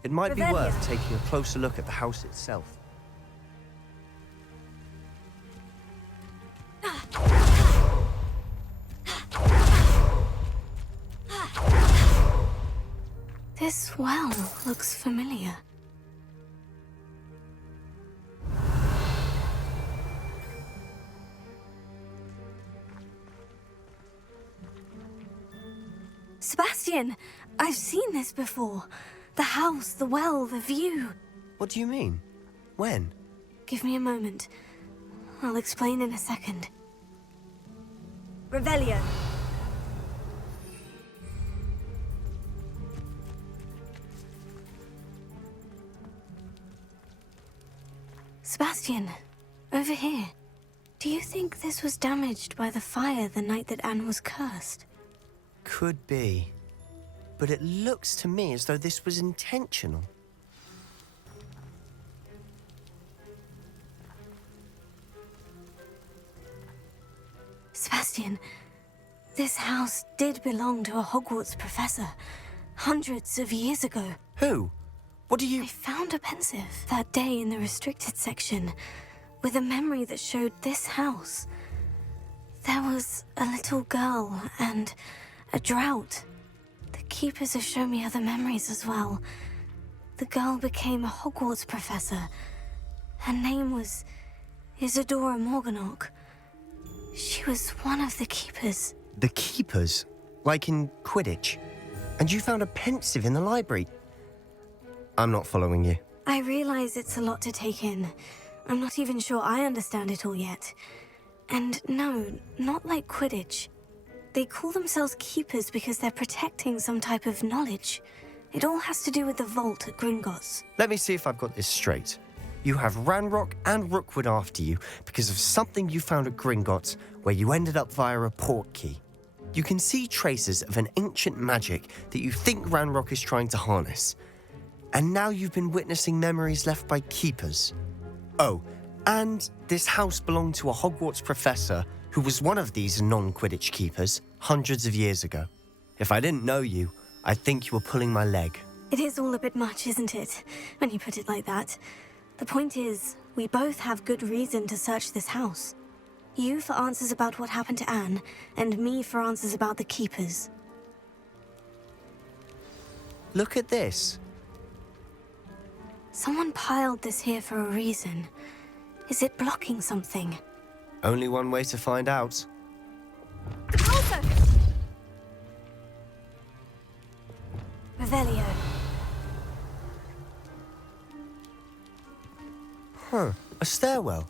It might be worth taking a closer look at the house itself. This well looks familiar. Sebastian! I've seen this before. The house, the well, the view. What do you mean? When? Give me a moment. I'll explain in a second. Revelio. Sebastian, over here. Do you think this was damaged by the fire the night that Anne was cursed? Could be. But it looks to me as though this was intentional. Sebastian, this house did belong to a Hogwarts professor, hundreds of years ago. Who? What do you... I found a pensive that day in the restricted section, with a memory that showed this house. There was a little girl and a drought. The keepers have shown me other memories as well. The girl became a Hogwarts professor. Her name was Isadora Morganach. She was one of the keepers. The keepers? Like in Quidditch? And you found a pensive in the library? I'm not following you. I realize it's a lot to take in. I'm not even sure I understand it all yet. And no, not like Quidditch. They call themselves keepers because they're protecting some type of knowledge. It all has to do with the vault at Gringotts. Let me see if I've got this straight. You have Ranrock and Rookwood after you because of something you found at Gringotts where you ended up via a port key. You can see traces of an ancient magic that you think Ranrock is trying to harness. And now you've been witnessing memories left by keepers. Oh, and this house belonged to a Hogwarts professor who was one of these non-Quidditch keepers hundreds of years ago. If I didn't know you, I'd think you were pulling my leg. It is all a bit much, isn't it, when you put it like that? The point is, we both have good reason to search this house. You for answers about what happened to Anne, and me for answers about the keepers. Look at this. Someone piled this here for a reason. Is it blocking something? Only one way to find out. Also! Revelio. Huh, a stairwell.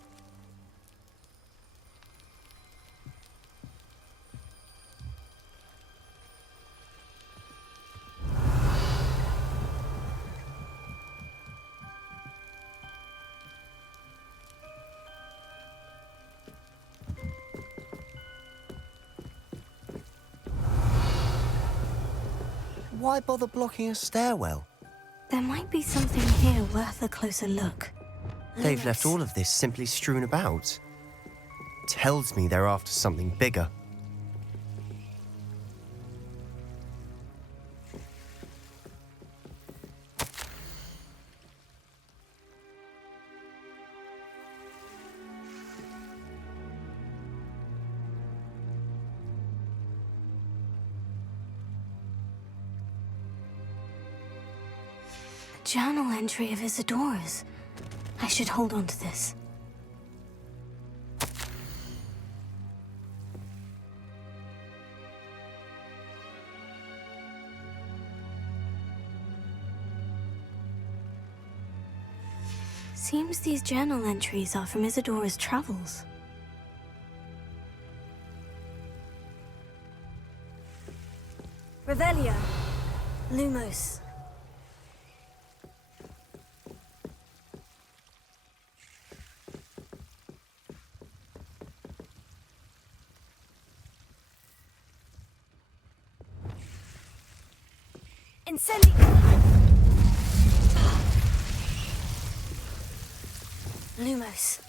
Why bother blocking a stairwell? There might be something here worth a closer look. They've left all of this simply strewn about. Tells me they're after something bigger. Journal entry of Isadora's. I should hold on to this. Seems these journal entries are from Isadora's travels. Revelio. Lumos. Incendi... Lumos.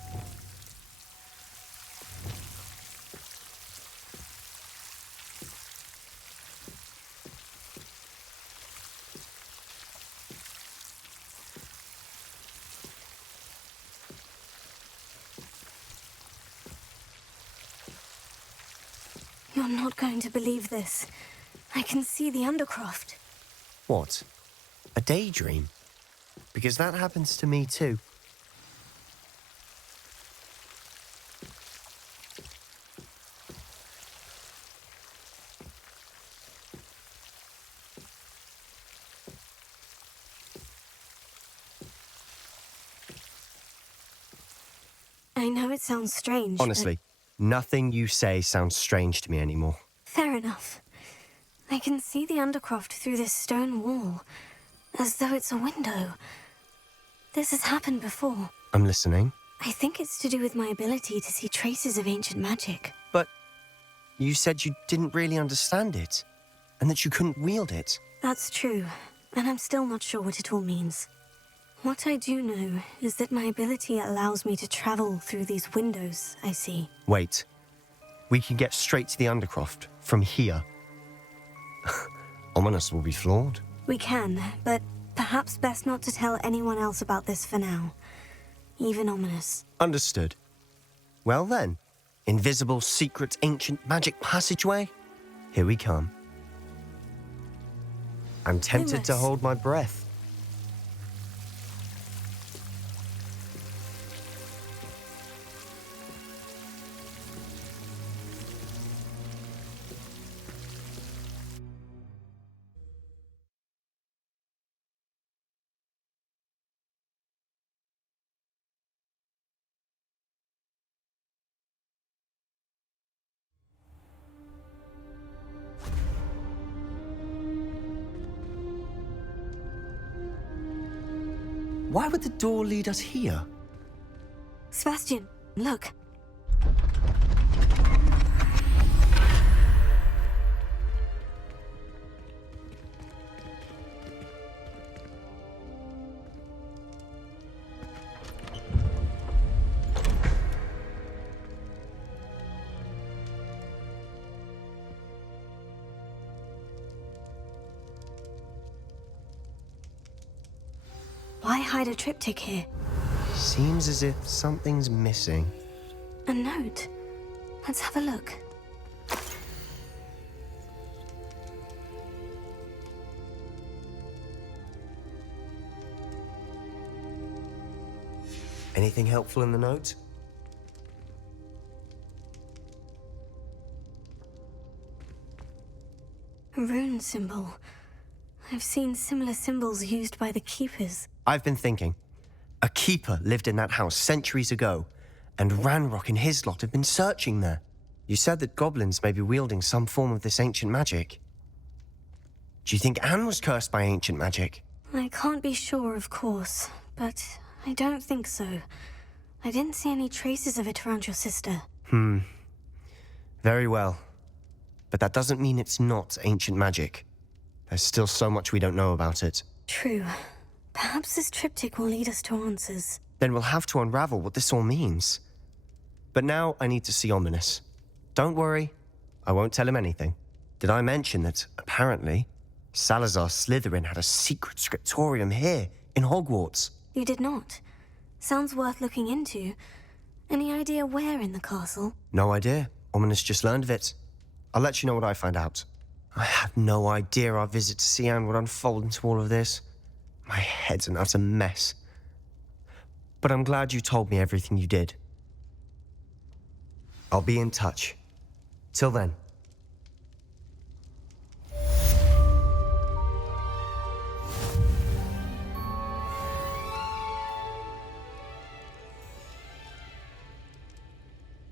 You're not going to believe this. I can see the Undercroft. What? A daydream? Because that happens to me too. I know it sounds strange, Honestly, nothing you say sounds strange to me anymore. Fair enough. I can see the Undercroft through this stone wall, as though it's a window. This has happened before. I'm listening. I think it's to do with my ability to see traces of ancient magic. But you said you didn't really understand it, and that you couldn't wield it. That's true, and I'm still not sure what it all means. What I do know is that my ability allows me to travel through these windows I see. Wait. We can get straight to the Undercroft from here. Ominous will be flawed. We can, but perhaps best not to tell anyone else about this for now. Even Ominous. Understood. Well then, invisible, secret, ancient magic passageway? Here we come. I'm tempted to hold my breath. Why would the door lead us here? Sebastian, look. Why hide a triptych here? Seems as if something's missing. A note. Let's have a look. Anything helpful in the note? A rune symbol. I've seen similar symbols used by the keepers. I've been thinking. A keeper lived in that house centuries ago, and Ranrock and his lot have been searching there. You said that goblins may be wielding some form of this ancient magic. Do you think Anne was cursed by ancient magic? I can't be sure, of course, but I don't think so. I didn't see any traces of it around your sister. Very well. But that doesn't mean it's not ancient magic. There's still so much we don't know about it. True. Perhaps this triptych will lead us to answers. Then we'll have to unravel what this all means. But now I need to see Ominous. Don't worry, I won't tell him anything. Did I mention that, apparently, Salazar Slytherin had a secret scriptorium here, in Hogwarts? You did not. Sounds worth looking into. Any idea where in the castle? No idea. Ominous just learned of it. I'll let you know what I find out. I had no idea our visit to Cian would unfold into all of this. My head's an utter mess. But I'm glad you told me everything you did. I'll be in touch. Till then.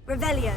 Revelio.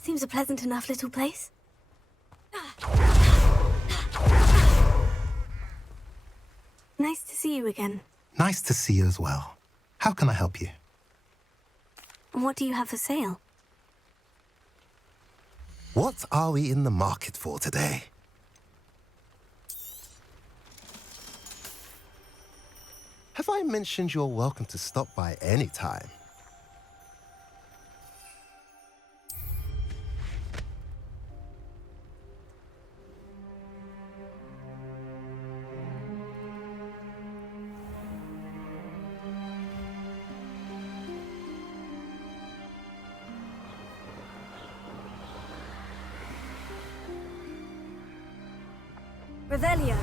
Seems a pleasant enough little place. Nice to see you again. Nice to see you as well. How can I help you? What do you have for sale? What are we in the market for today? Have I mentioned you're welcome to stop by any time? Revelio.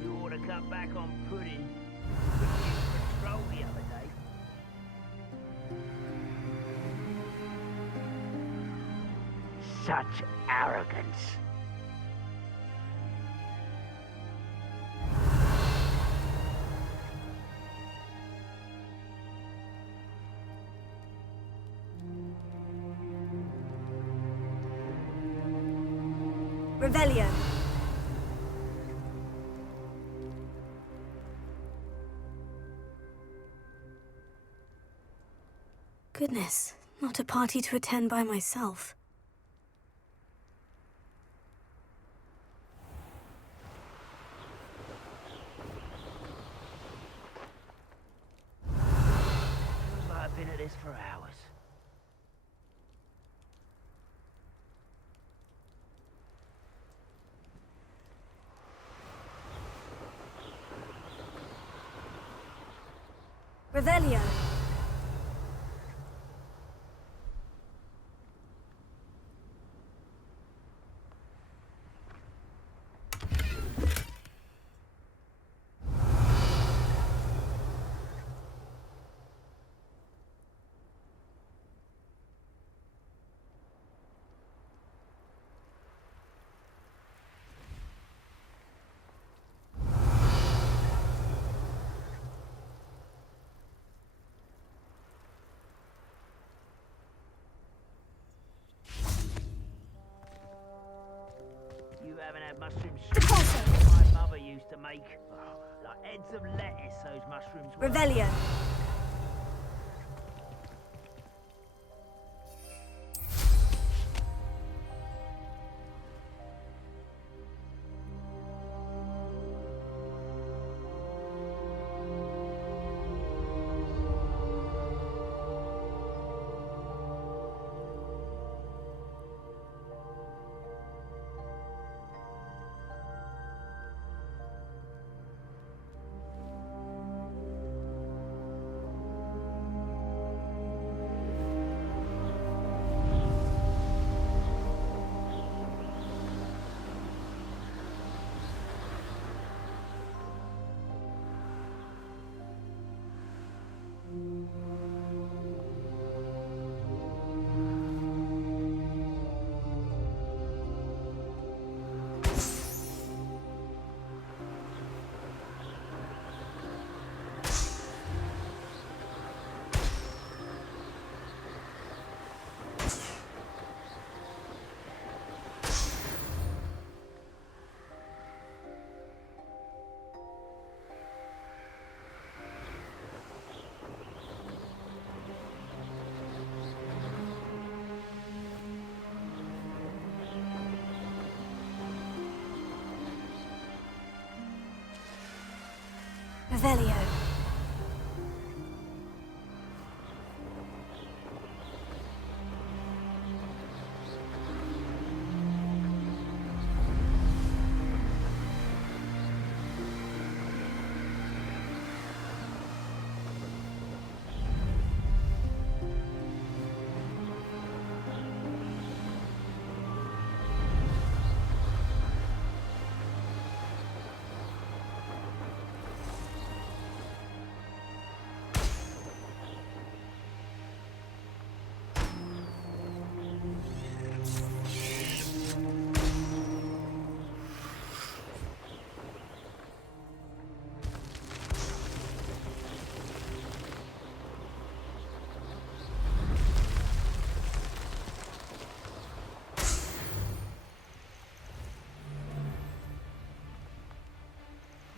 You ought to cut back on pudding. You used patrol the other day. Such arrogance. Revelio. Goodness, not a party to attend by myself. Feels like I've been at this for hours. Revelio. You haven't had mushroom soup my mother used to make. Oh, like heads of lettuce, those mushrooms were. Revelio. Revelio.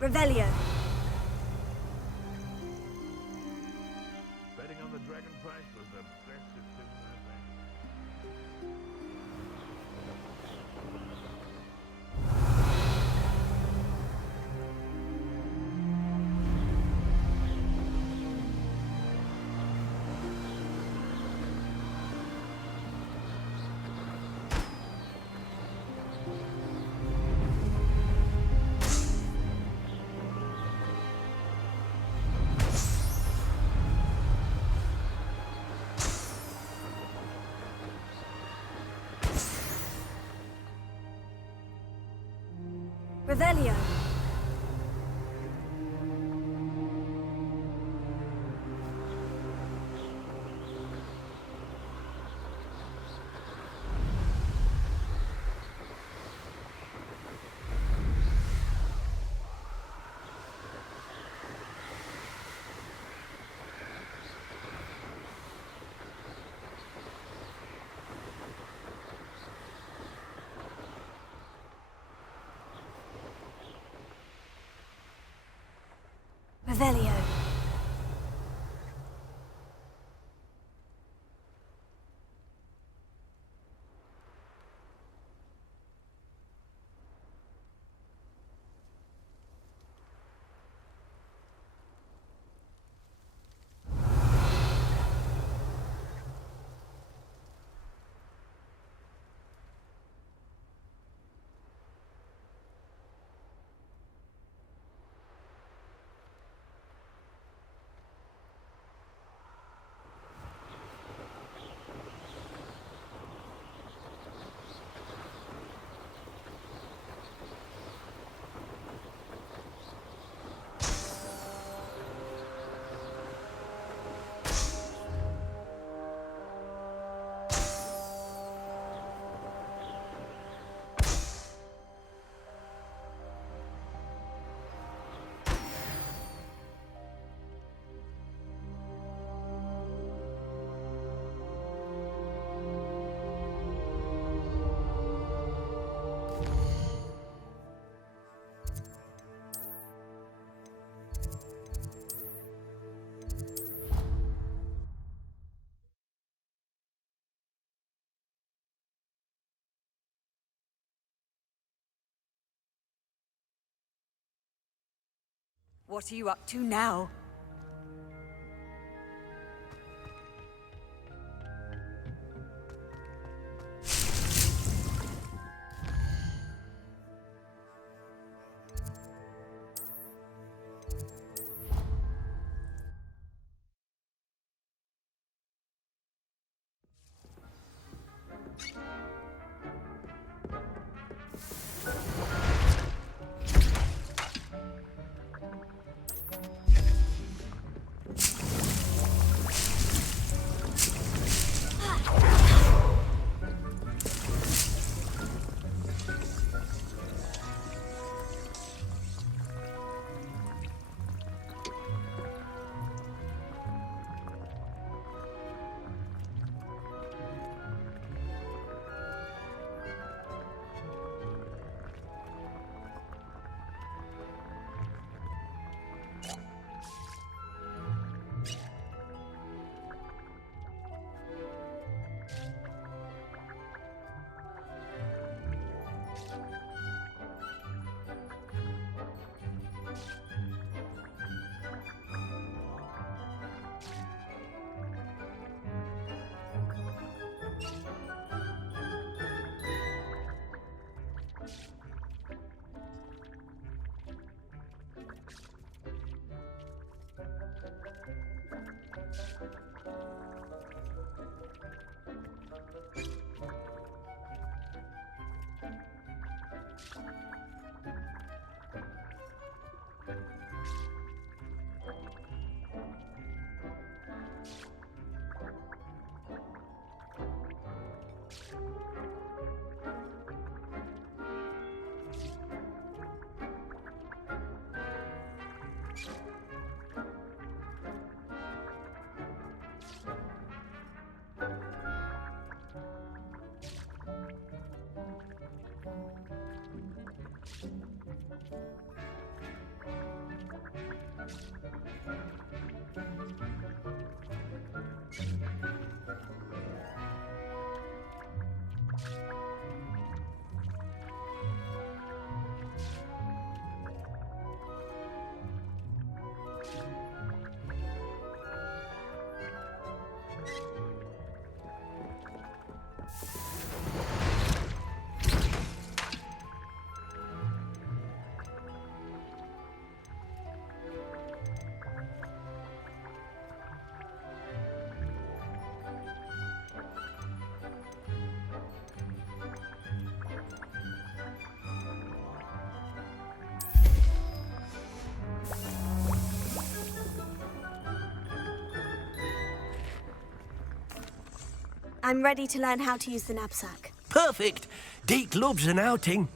Revelio. Betting on the dragon price was the best decision I've made. Revelio. Revelio. What are you up to now? I'm ready to learn how to use the knapsack. Perfect. Deke loves an outing.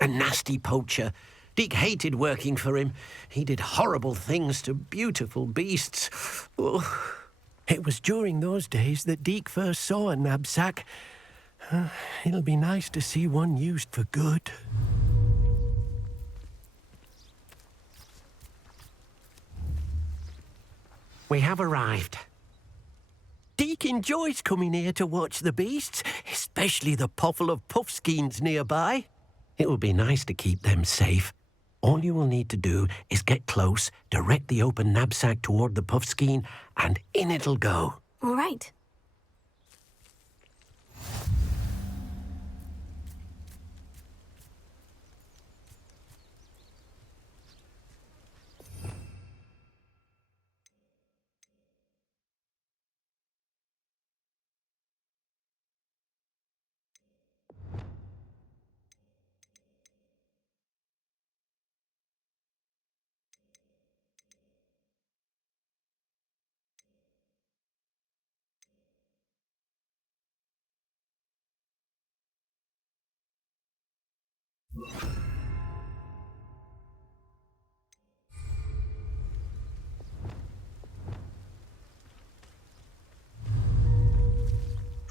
A nasty poacher. Deke hated working for him. He did horrible things to beautiful beasts. Oh. It was during those days that Deke first saw a knapsack. It'll be nice to see one used for good. We have arrived. Deke enjoys coming here to watch the beasts, especially the potful of puffskeins nearby. It will be nice to keep them safe. All you will need to do is get close, direct the open knapsack toward the puffskein, and in it'll go. All right.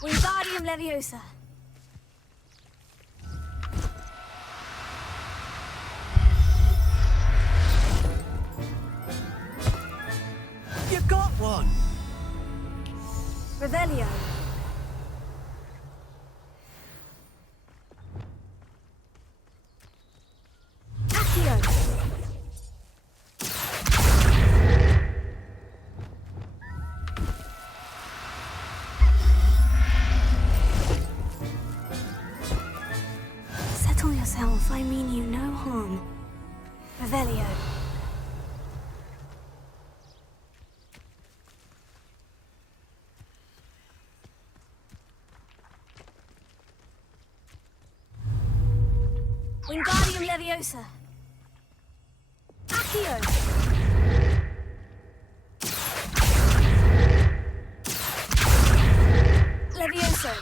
Wingardium Leviosa. You got one! Revelio. Accio. Settle yourself, I mean you no harm. Revelio. Wingardium Leviosa. Accio. Levioso.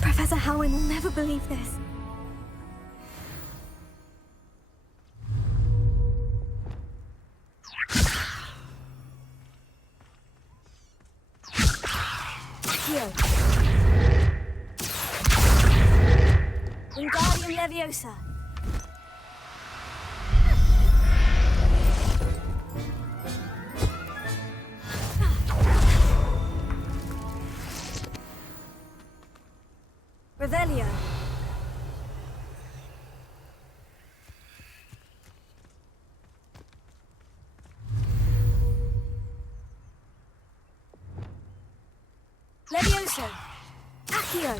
Professor Howin will never believe this. Accio. Wingardium Leviosa. Revelio. Levioso. Accio.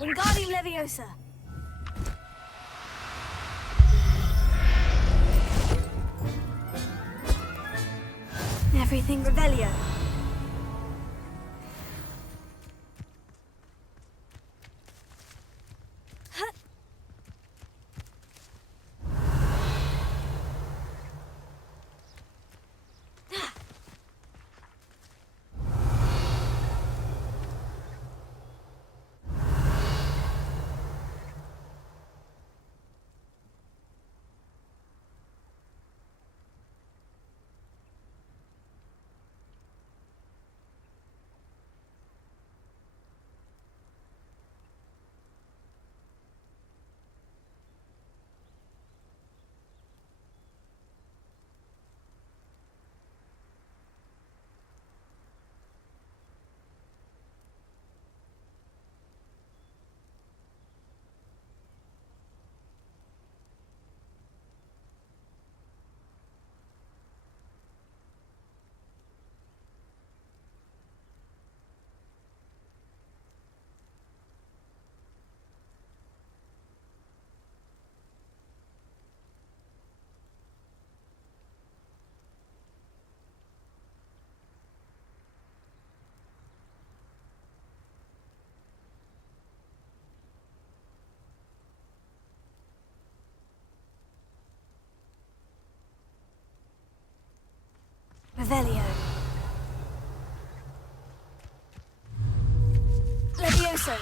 Wingardium Leviosa. Everything Revelio. Revelio. Levioso.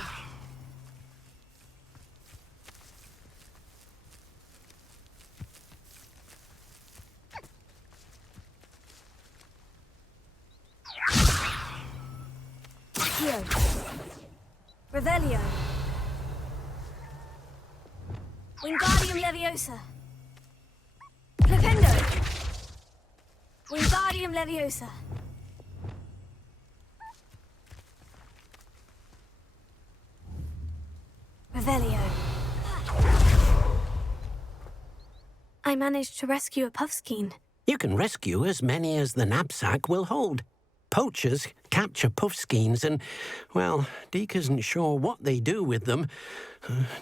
Accio. Revelio. Wingardium Leviosa. Flipendo. Wingardium Leviosa. Revelio. I managed to rescue a puffskein. You can rescue as many as the knapsack will hold. Poachers capture puffskeins and, well, Deke isn't sure what they do with them.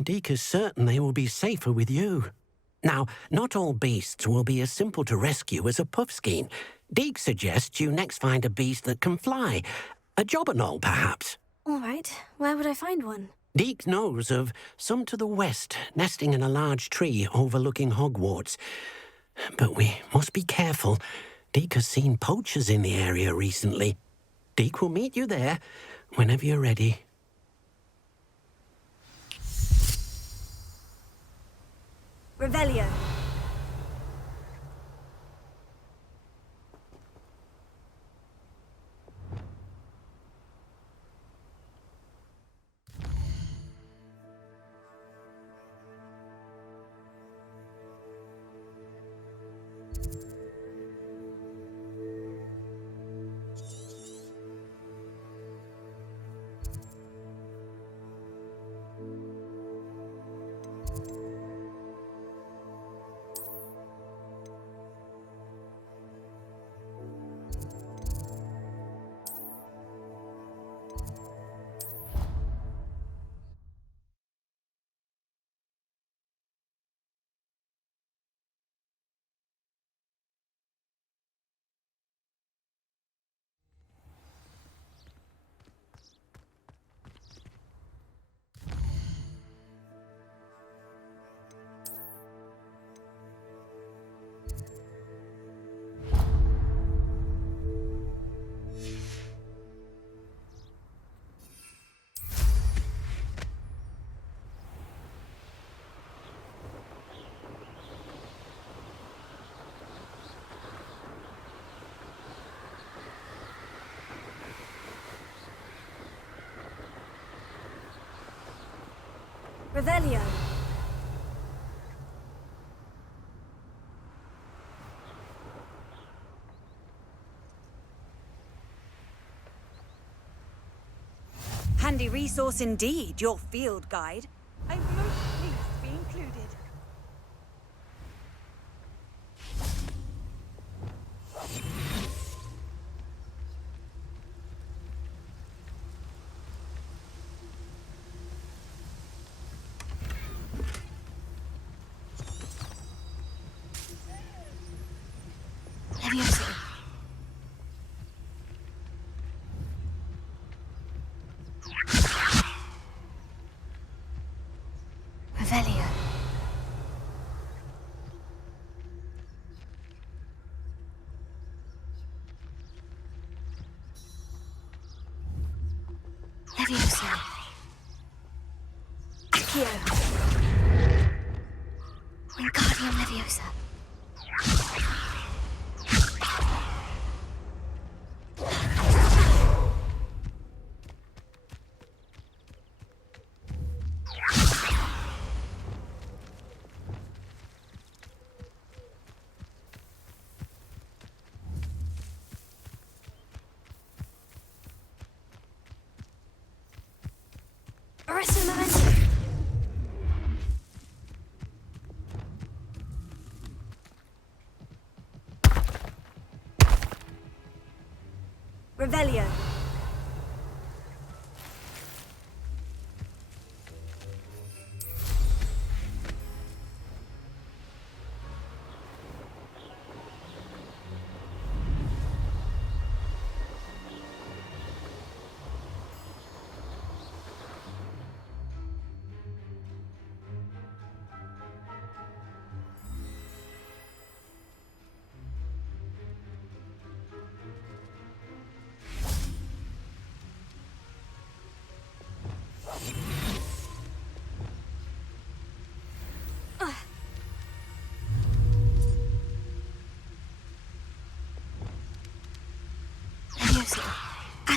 Deke is certain they will be safer with you. Now, not all beasts will be as simple to rescue as a puffskein. Deke suggests you next find a beast that can fly. A jobberknoll, perhaps. All right, where would I find one? Deke knows of some to the west, nesting in a large tree overlooking Hogwarts. But we must be careful. Deke has seen poachers in the area recently. Deke will meet you there whenever you're ready. Revelio. Revelio. Handy resource indeed, your field guide. I'm most pleased to be included. Levioso. Revelio. Levioso. Accio. Wingardium Leviosa. Arrested momentum. Revelio.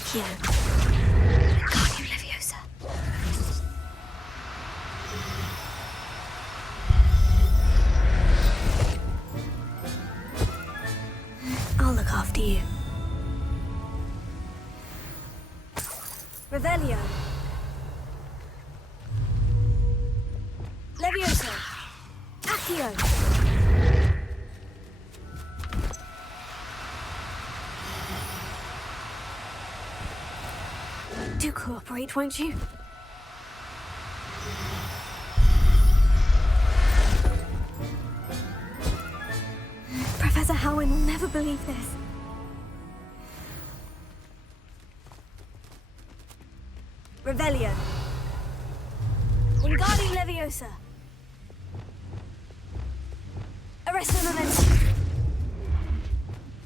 Accio. Wingardium Leviosa. I'll look after you. Revelio. Leviosa. Accio. Do cooperate, won't you? Professor Howin will never believe this. Revelio. Wingardium Leviosa. Arresto Momentum.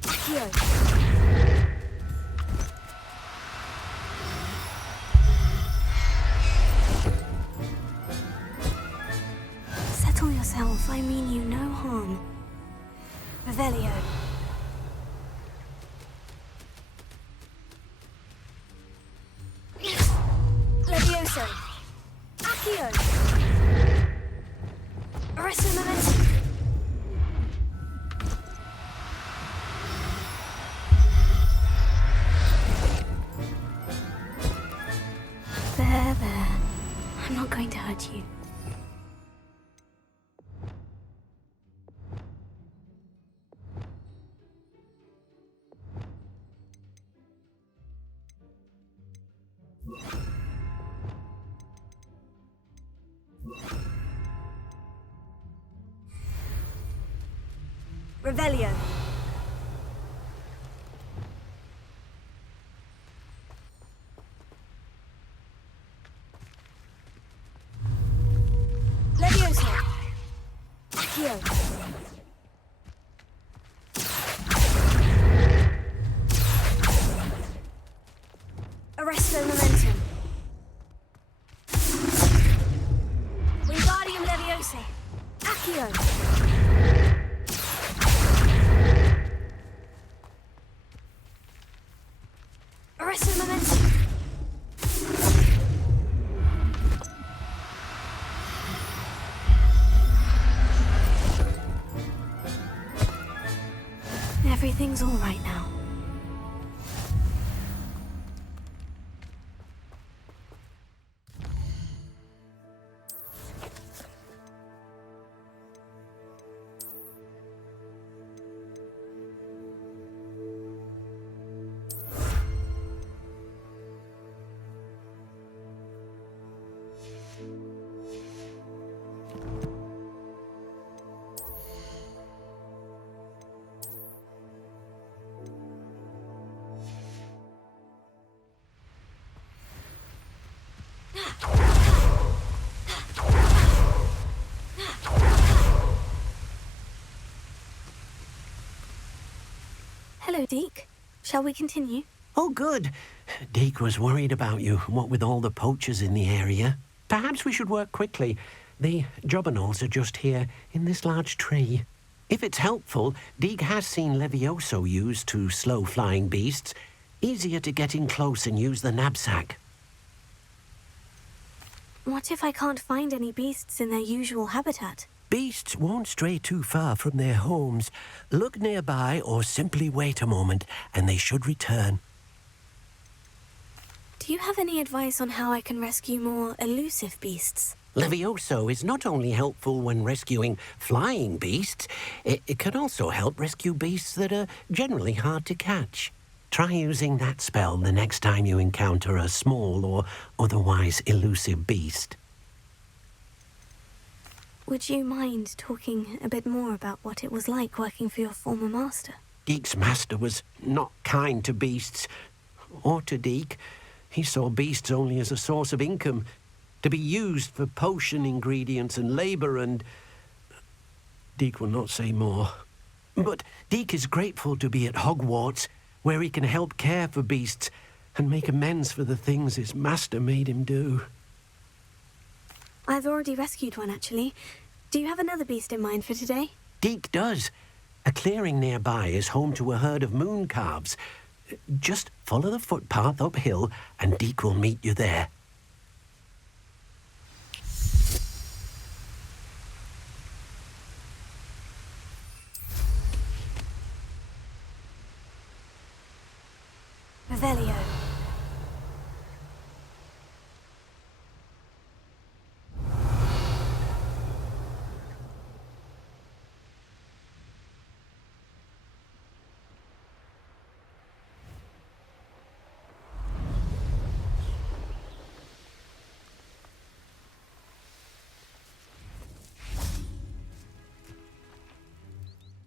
Accio. Settle yourself, I mean you no harm. Revelio. Levioso. Accio. Arresto Momentum. There. I'm not going to hurt you. Revelio. Levioso. Accio. Arresto Momentum. Wingardium Leviosa. Accio. Arresto Momentum. Everything's all right now. Hello, Deke. Shall we continue? Oh, good. Deke was worried about you, what with all the poachers in the area. Perhaps we should work quickly. The jobberknolls are just here, in this large tree. If it's helpful, Deke has seen Levioso used to slow flying beasts. Easier to get in close and use the knapsack. What if I can't find any beasts in their usual habitat? Beasts won't stray too far from their homes. Look nearby or simply wait a moment, and they should return. Do you have any advice on how I can rescue more elusive beasts? Levioso is not only helpful when rescuing flying beasts, it can also help rescue beasts that are generally hard to catch. Try using that spell the next time you encounter a small or otherwise elusive beast. Would you mind talking a bit more about what it was like working for your former master? Deke's master was not kind to beasts, or to Deke. He saw beasts only as a source of income, to be used for potion ingredients and labour, and Deke will not say more. But Deke is grateful to be at Hogwarts, where he can help care for beasts and make amends for the things his master made him do. I've already rescued one, actually. Do you have another beast in mind for today? Deke does. A clearing nearby is home to a herd of moon calves. Just follow the footpath uphill and Deke will meet you there. Revelio.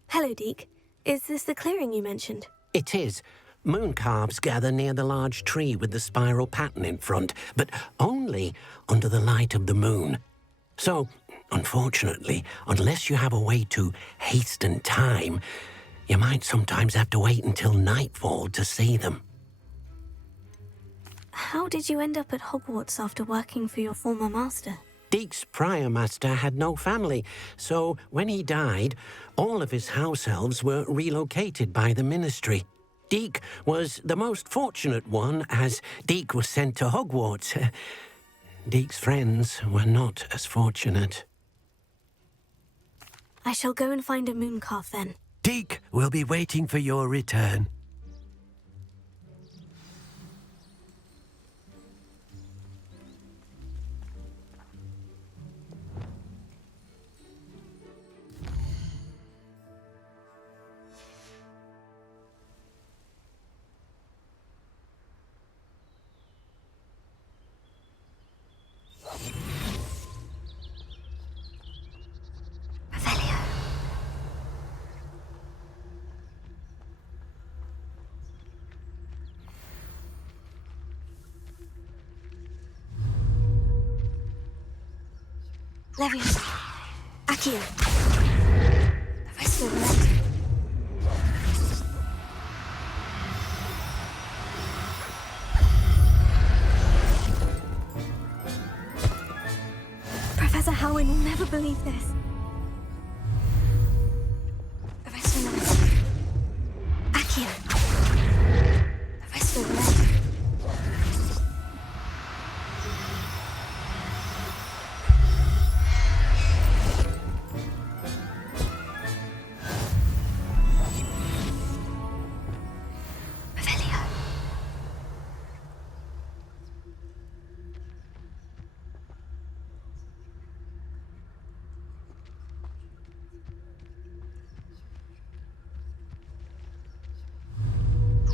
Hello, Deke. Is this the clearing you mentioned? It is. Moon calves gather near the large tree with the spiral pattern in front, but only under the light of the moon. So, unfortunately, unless you have a way to hasten time, you might sometimes have to wait until nightfall to see them. How did you end up at Hogwarts after working for your former master? Deke's prior master had no family, so when he died, all of his house elves were relocated by the ministry. Deke was the most fortunate one, as Deke was sent to Hogwarts. Deke's friends were not as fortunate. I shall go and find a moon calf then. Deke will be waiting for your return. Leviosa. Accio. The rest of the land. Professor Howin will never believe this. The rest of the land. Accio. The rest of the land.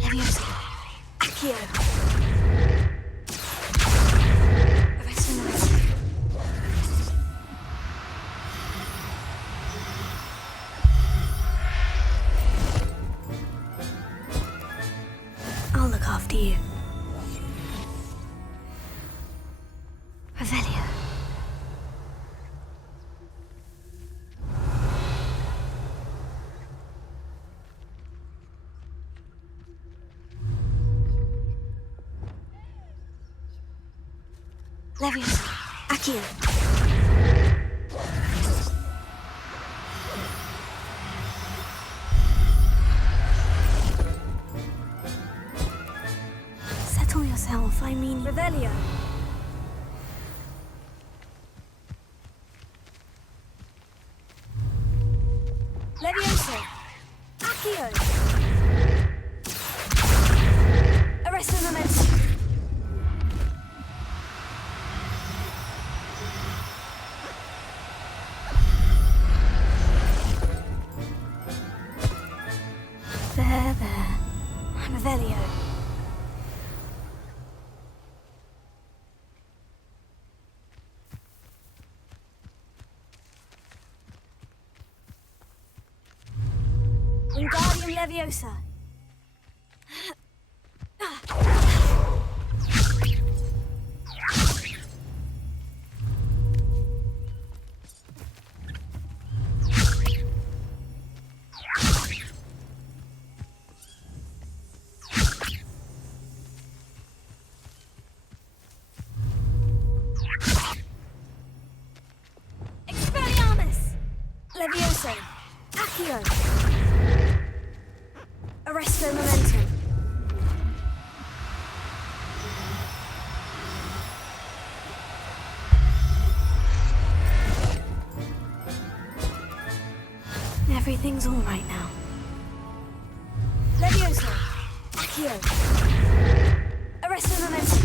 Leviosa. Accio. The rest of the land. I'll look after you. Revelio. Leviosa. Accio. Settle yourself, I mean... Revelio. Leviosa. Accio. Arresto momentum. There. Revelio. Wingardium Leviosa. Leviosa. Accio. Arresto momentum. everything's all right now. Leviosa! Accio! Arrest the momentum!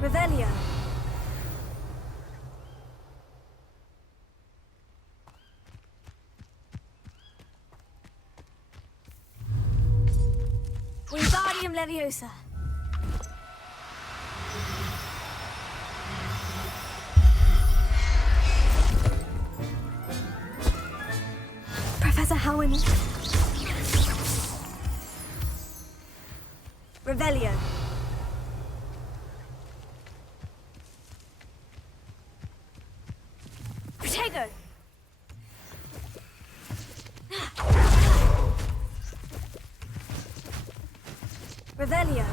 Revelio! Wingardium Leviosa! Professor Howin. Revelio! Protego! Revelio!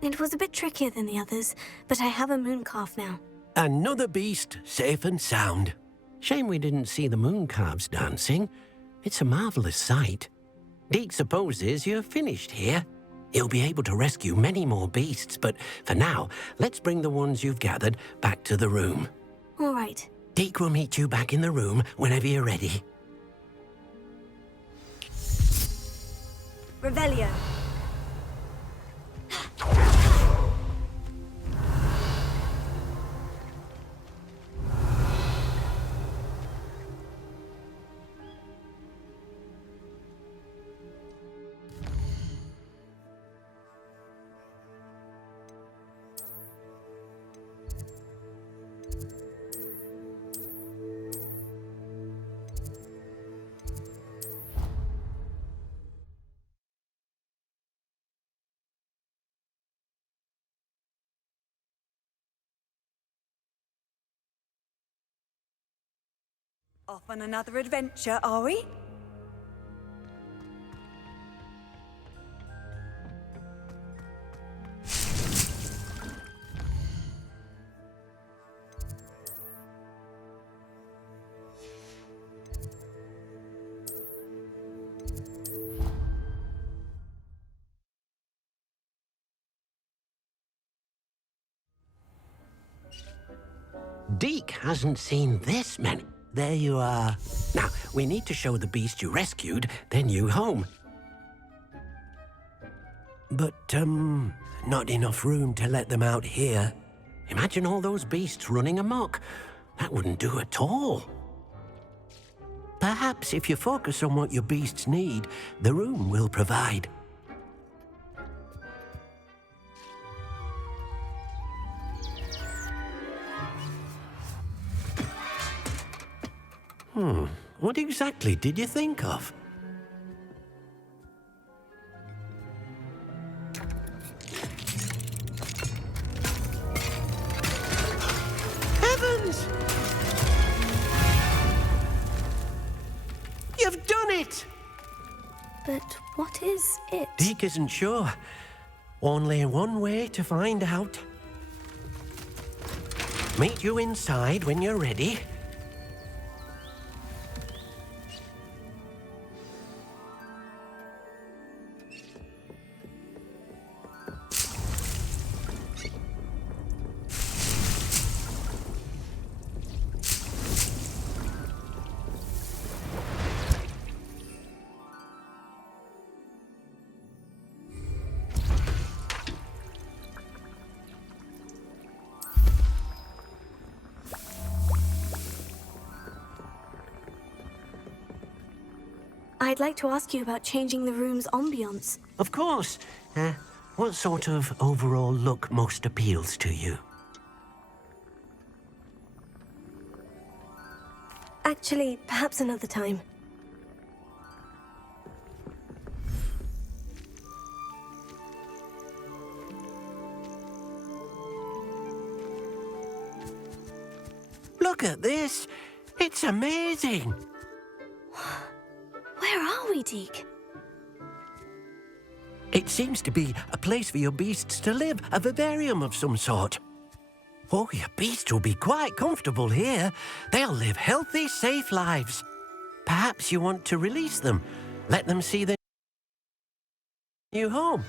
It was a bit trickier than the others, but I have a moon calf now. Another beast, safe and sound. Shame we didn't see the moon calves dancing. It's a marvelous sight. Deke supposes you're finished here. He'll be able to rescue many more beasts, but for now, let's bring the ones you've gathered back to the room. All right. Deke will meet you back in the room whenever you're ready. Revelio! Off on another adventure, are we? Deke hasn't seen this many. There you are. Now, we need to show the beast you rescued their new home. But, not enough room to let them out here. Imagine all those beasts running amok. That wouldn't do at all. Perhaps if you focus on what your beasts need, the room will provide. What exactly did you think of? Heavens! You've done it! But what is it? Deke isn't sure. Only one way to find out. Meet you inside when you're ready. I'd like to ask you about changing the room's ambience. Of course. What sort of overall look most appeals to you? Actually, perhaps another time. Look at this. It's amazing. Where are we, Deke? It seems to be a place for your beasts to live, a vivarium of some sort. Oh, your beasts will be quite comfortable here. They'll live healthy, safe lives. Perhaps you want to release them. Let them see their new home.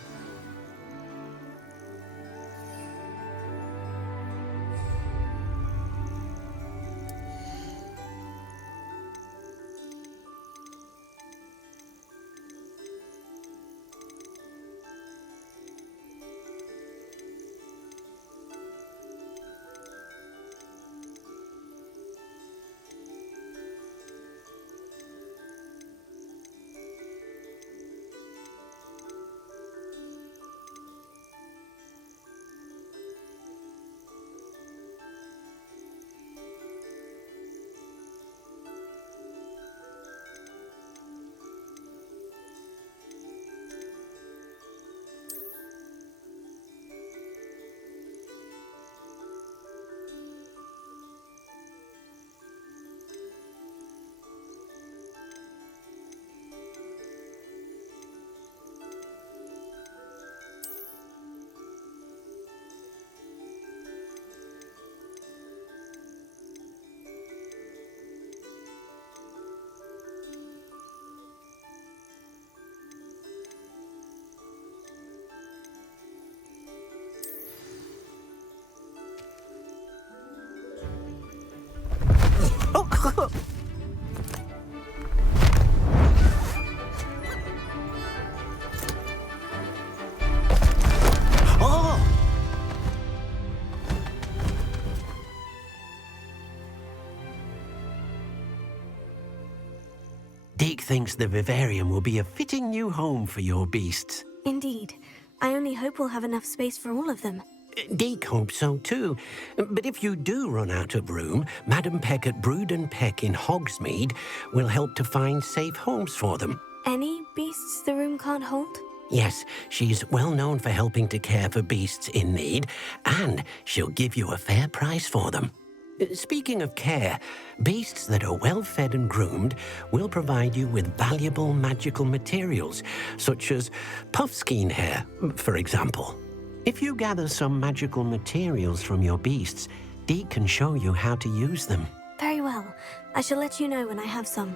Deke thinks the vivarium will be a fitting new home for your beasts. Indeed. I only hope we'll have enough space for all of them. Deke hopes so too. But if you do run out of room, Madam Peck at Brood and Peck in Hogsmeade will help to find safe homes for them. Any beasts the room can't hold? Yes, she's well known for helping to care for beasts in need, and she'll give you a fair price for them. Speaking of care, beasts that are well fed and groomed will provide you with valuable magical materials, such as puffskein hair, for example. If you gather some magical materials from your beasts, Deke can show you how to use them. Very well. I shall let you know when I have some.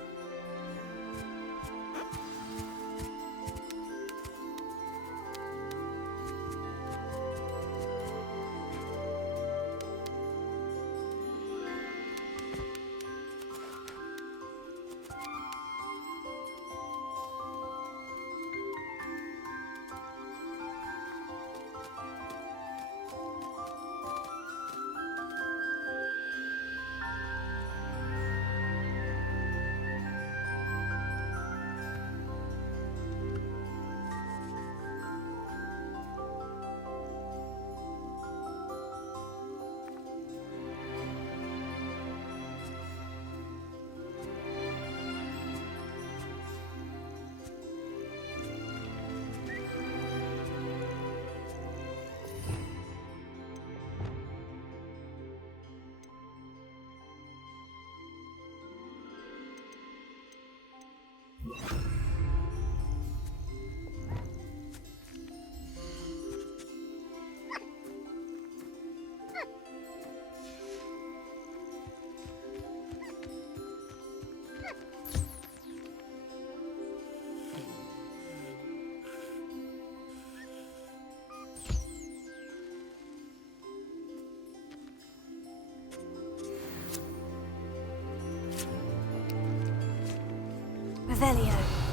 Revelio.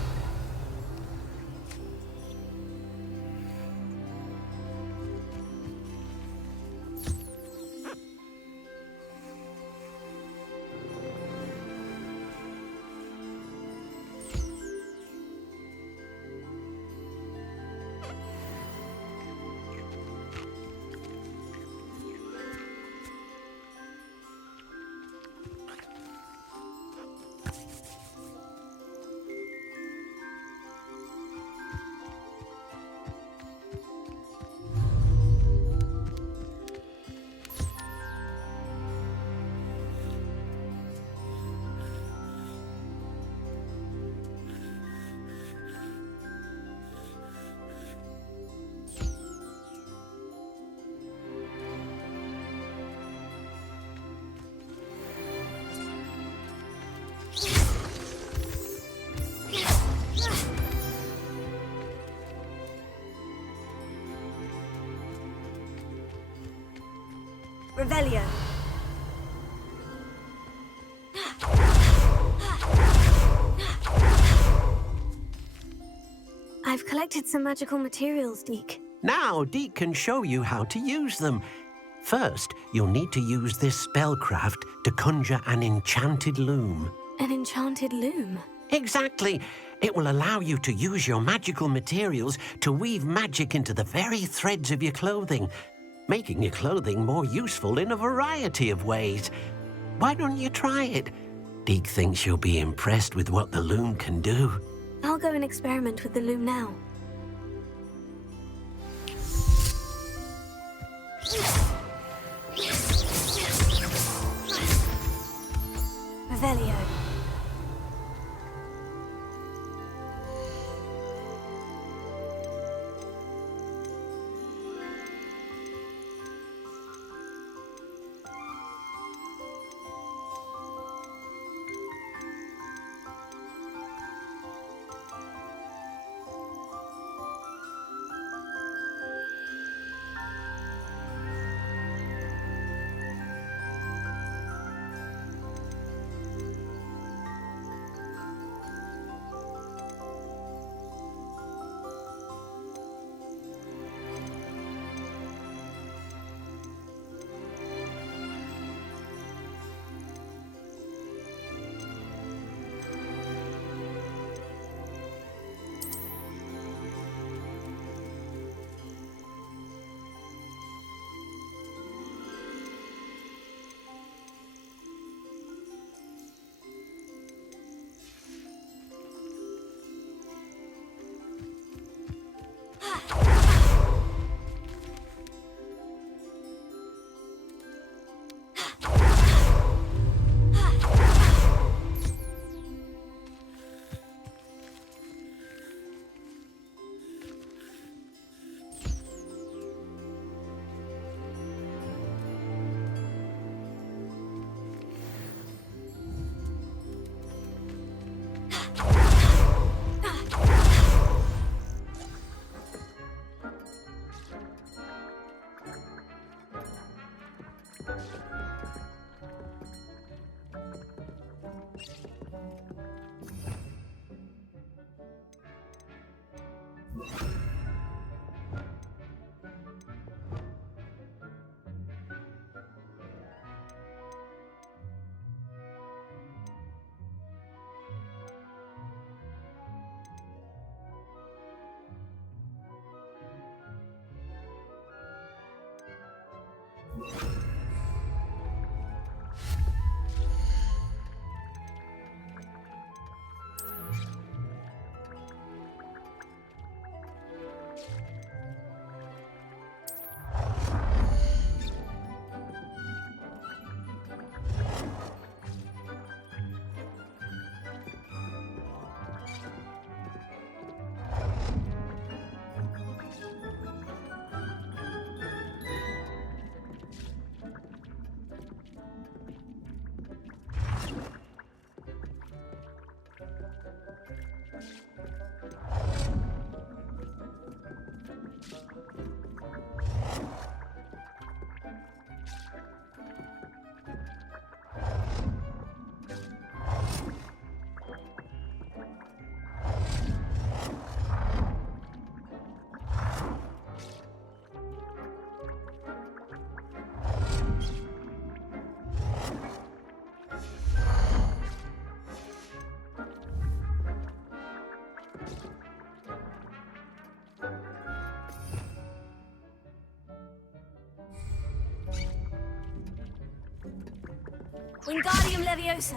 Revelio. I've collected some magical materials, Deke. Now, Deke can show you how to use them. First, you'll need to use this spellcraft to conjure an enchanted loom. An enchanted loom? Exactly. It will allow you to use your magical materials to weave magic into the very threads of your clothing, making your clothing more useful in a variety of ways. Why don't you try it? Deke thinks you'll be impressed with what the loom can do. I'll go and experiment with the loom now. Revelio. Wingardium Leviosa.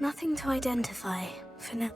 Nothing to identify for now.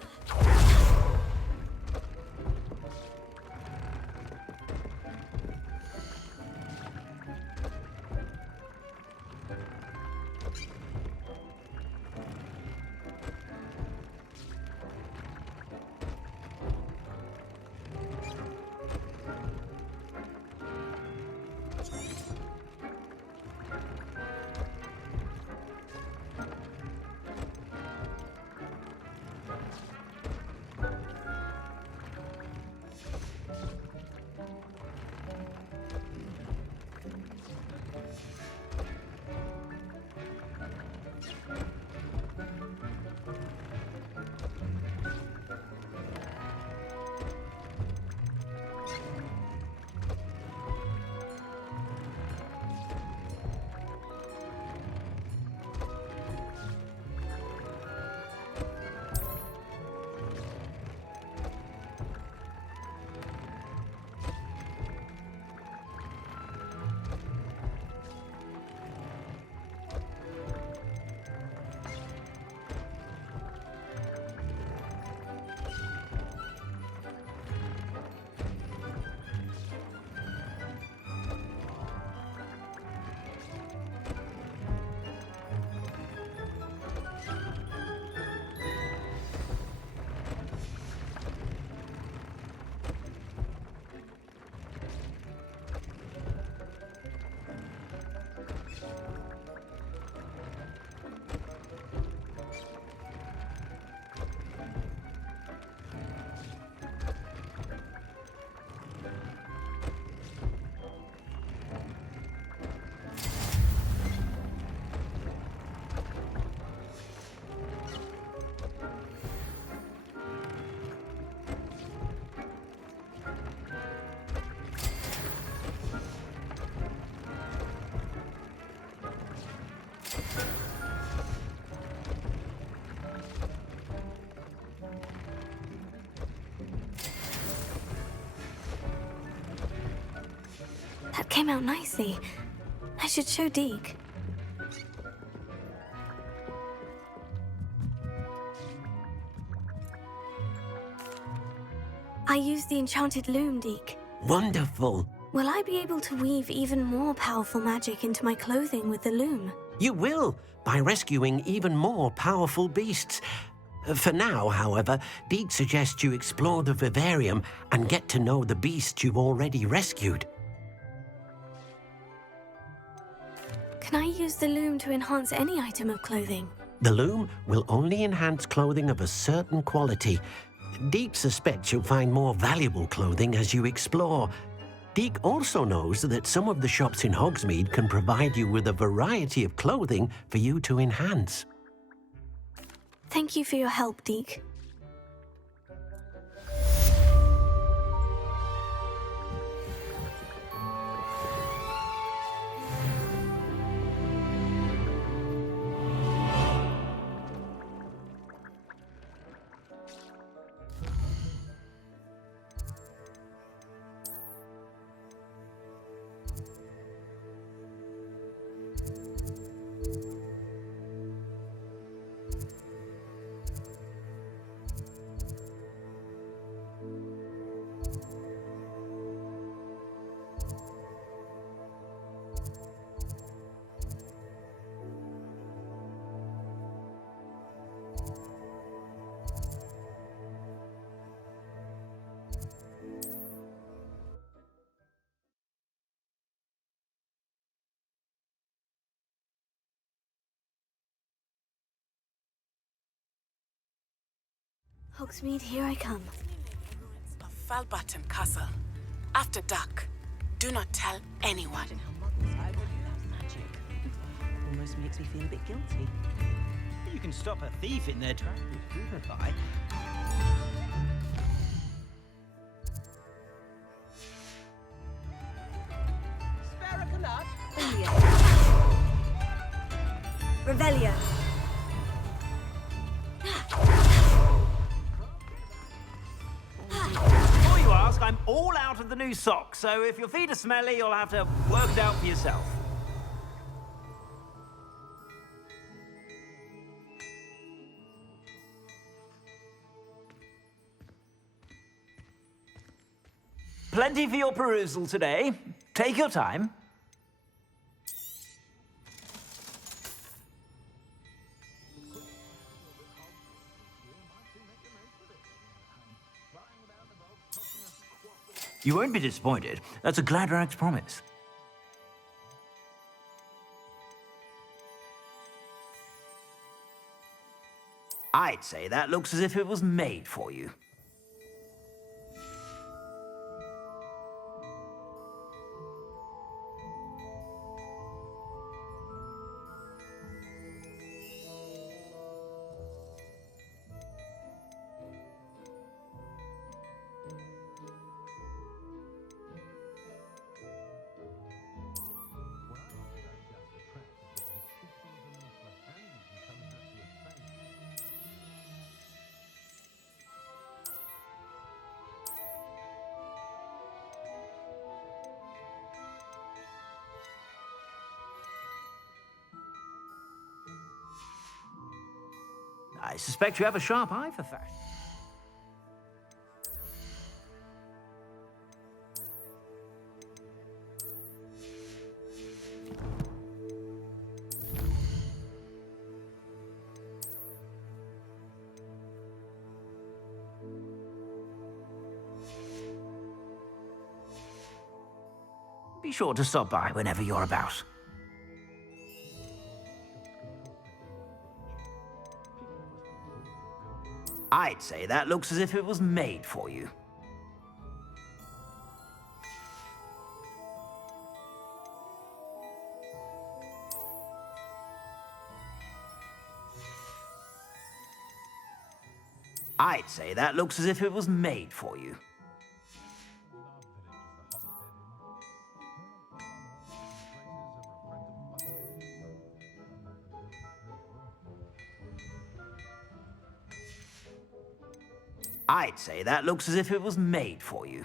That came out nicely. I should show Deke. I used the enchanted loom, Deke. Wonderful. Will I be able to weave even more powerful magic into my clothing with the loom? You will, by rescuing even more powerful beasts. For now, however, Deke suggests you explore the vivarium and get to know the beasts you've already rescued. Can I use the loom to enhance any item of clothing? The loom will only enhance clothing of a certain quality. Deke suspects you'll find more valuable clothing as you explore. Deke also knows that some of the shops in Hogsmeade can provide you with a variety of clothing for you to enhance. Thank you for your help, Deke. Hogsmeade, here I come. Falbaton Castle. After dark. Do not tell anyone. Almost makes me feel a bit guilty. You can stop a thief in their tracks with Vivify. Spare a nut? Revelio. Before you ask, I'm all out of the new socks, so if your feet are smelly, you'll have to work it out for yourself. Plenty for your perusal today. Take your time. You won't be disappointed. That's a Gladrag's promise. I'd say that looks as if it was made for you. I suspect you have a sharp eye for fashion. Be sure to stop by whenever you're about. I'd say that looks as if it was made for you. I'd say that looks as if it was made for you. I'd say that looks as if it was made for you.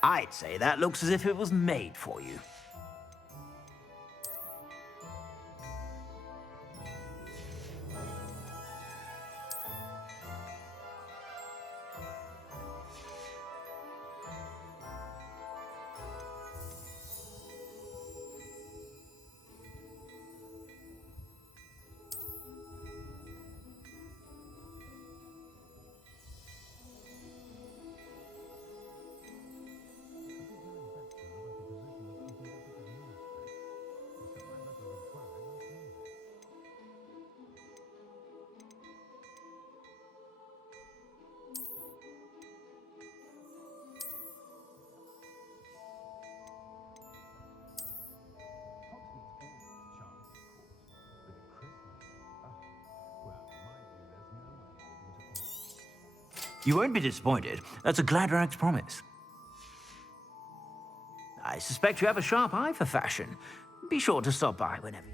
I'd say that looks as if it was made for you. You won't be disappointed. That's a Gladrag's promise. I suspect you have a sharp eye for fashion. Be sure to stop by whenever.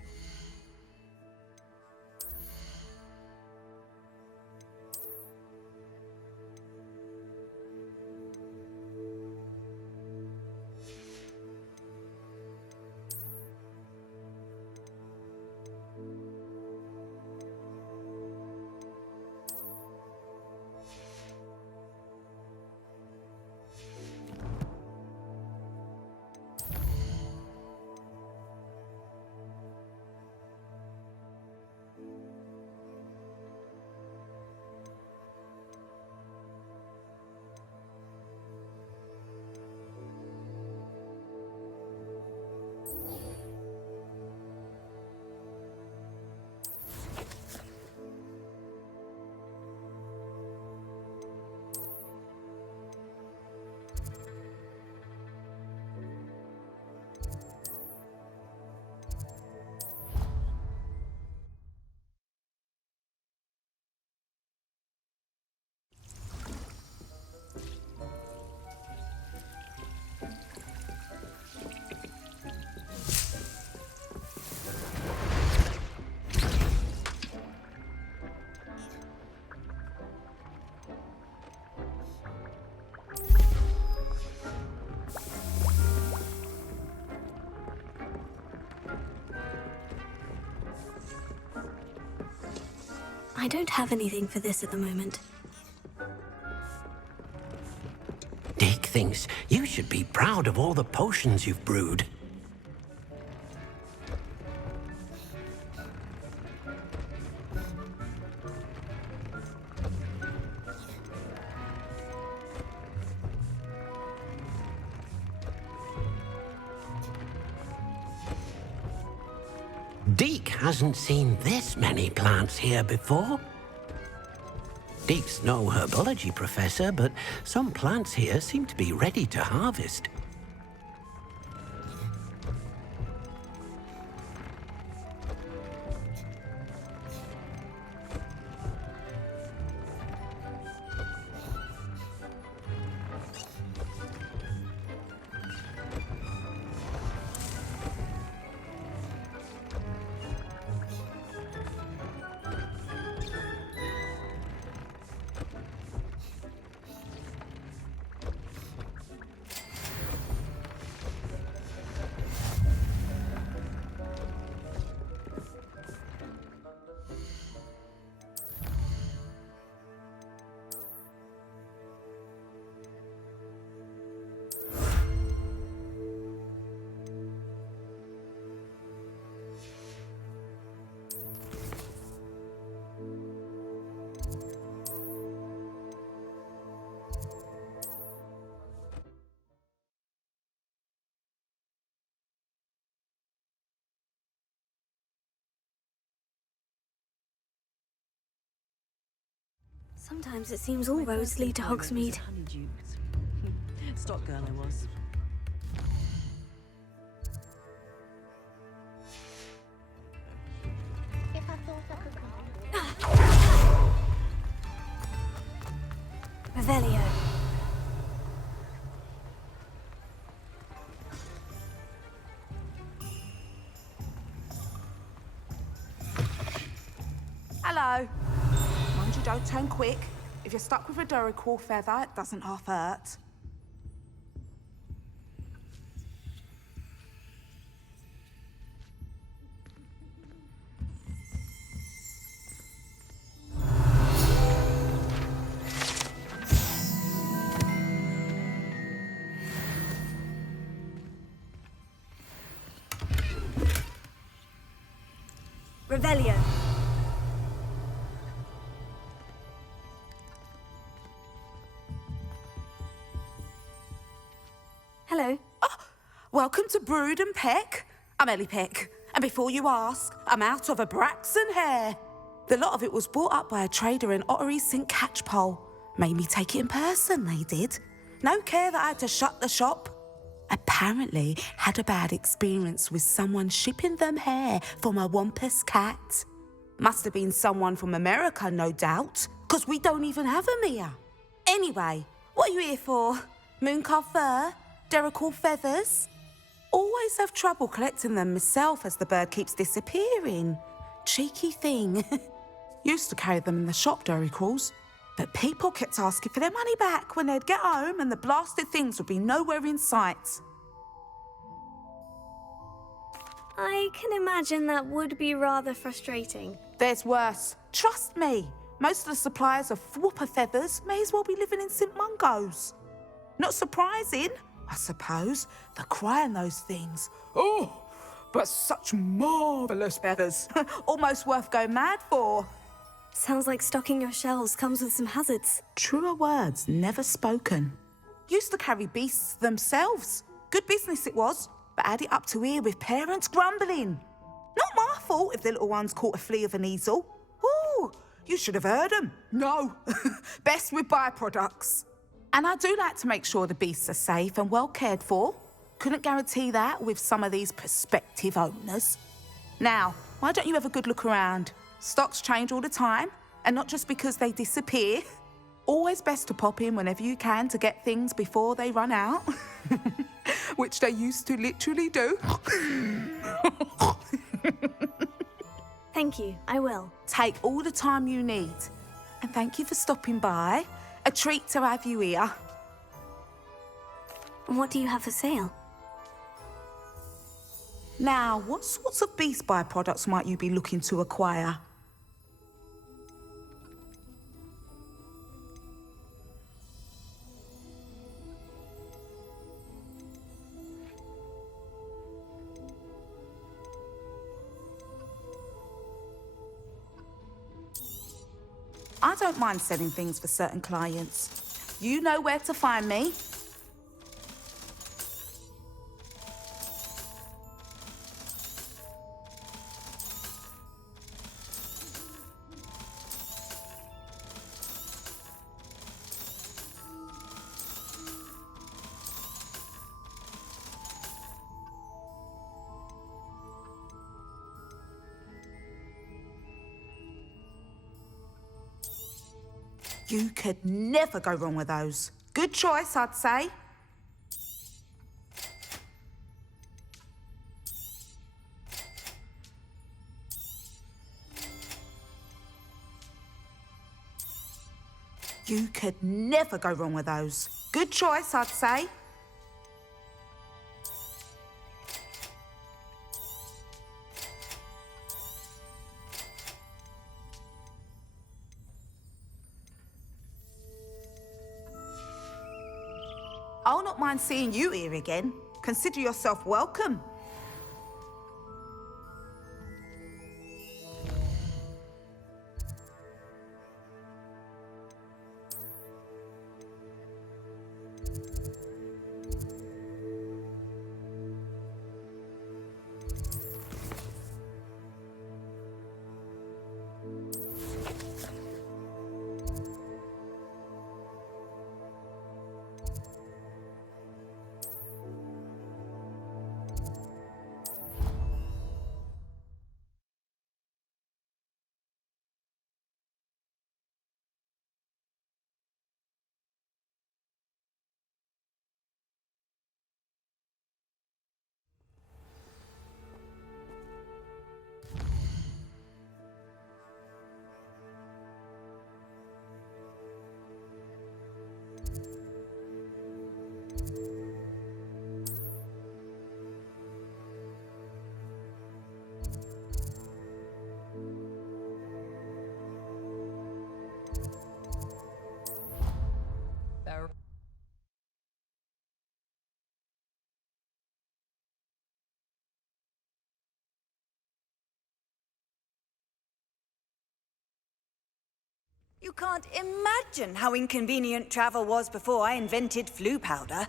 I don't have anything for this at the moment. Deke thinks you should be proud of all the potions you've brewed. Deke hasn't seen this many plants here before. Deke's no herbology professor, but some plants here seem to be ready to harvest. Sometimes it seems all roads lead to Hogsmeade. Stock girl I was. Revelio. Hello. Mind you don't turn quick. If you're stuck with a Duracell feather, it doesn't half hurt. Revelio. Hello. Oh, welcome to Brood and Peck. I'm Ellie Peck. And before you ask, I'm out of a Braxton hair. The lot of it was bought up by a trader in Ottery St. Catchpole. Made me take it in person, they did. No care that I had to shut the shop. Apparently had a bad experience with someone shipping them hair from a Wampus cat. Must have been someone from America, no doubt, because we don't even have them here. Anyway, what are you here for? Mooncar fur? Duracell feathers? Always have trouble collecting them myself as the bird keeps disappearing. Cheeky thing. Used to carry them in the shop, Duracells, but people kept asking for their money back when they'd get home and the blasted things would be nowhere in sight. I can imagine that would be rather frustrating. There's worse. Trust me. Most of the suppliers of whooper feathers may as well be living in St. Mungo's. Not surprising, I suppose, the cry in those things. Oh, but such marvellous feathers. Almost worth going mad for. Sounds like stocking your shelves comes with some hazards. Truer words never spoken. Used to carry beasts themselves. Good business it was, but add it up to here with parents grumbling. Not my fault if the little ones caught a flea of an easel. Ooh, you should have heard them. No, best with byproducts. And I do like to make sure the beasts are safe and well cared for. Couldn't guarantee that with some of these prospective owners. Now, why don't you have a good look around? Stocks change all the time, and not just because they disappear. Always best to pop in whenever you can to get things before they run out. Which they used to literally do. Thank you, I will. Take all the time you need. And thank you for stopping by. A treat to have you here. What do you have for sale? Now, what sorts of beast byproducts might you be looking to acquire? I don't mind selling things for certain clients. You know where to find me. You could never go wrong with those. Good choice, I'd say. You could never go wrong with those. Good choice, I'd say. I'll not mind seeing you here again. Consider yourself welcome. You can't imagine how inconvenient travel was before I invented flu powder.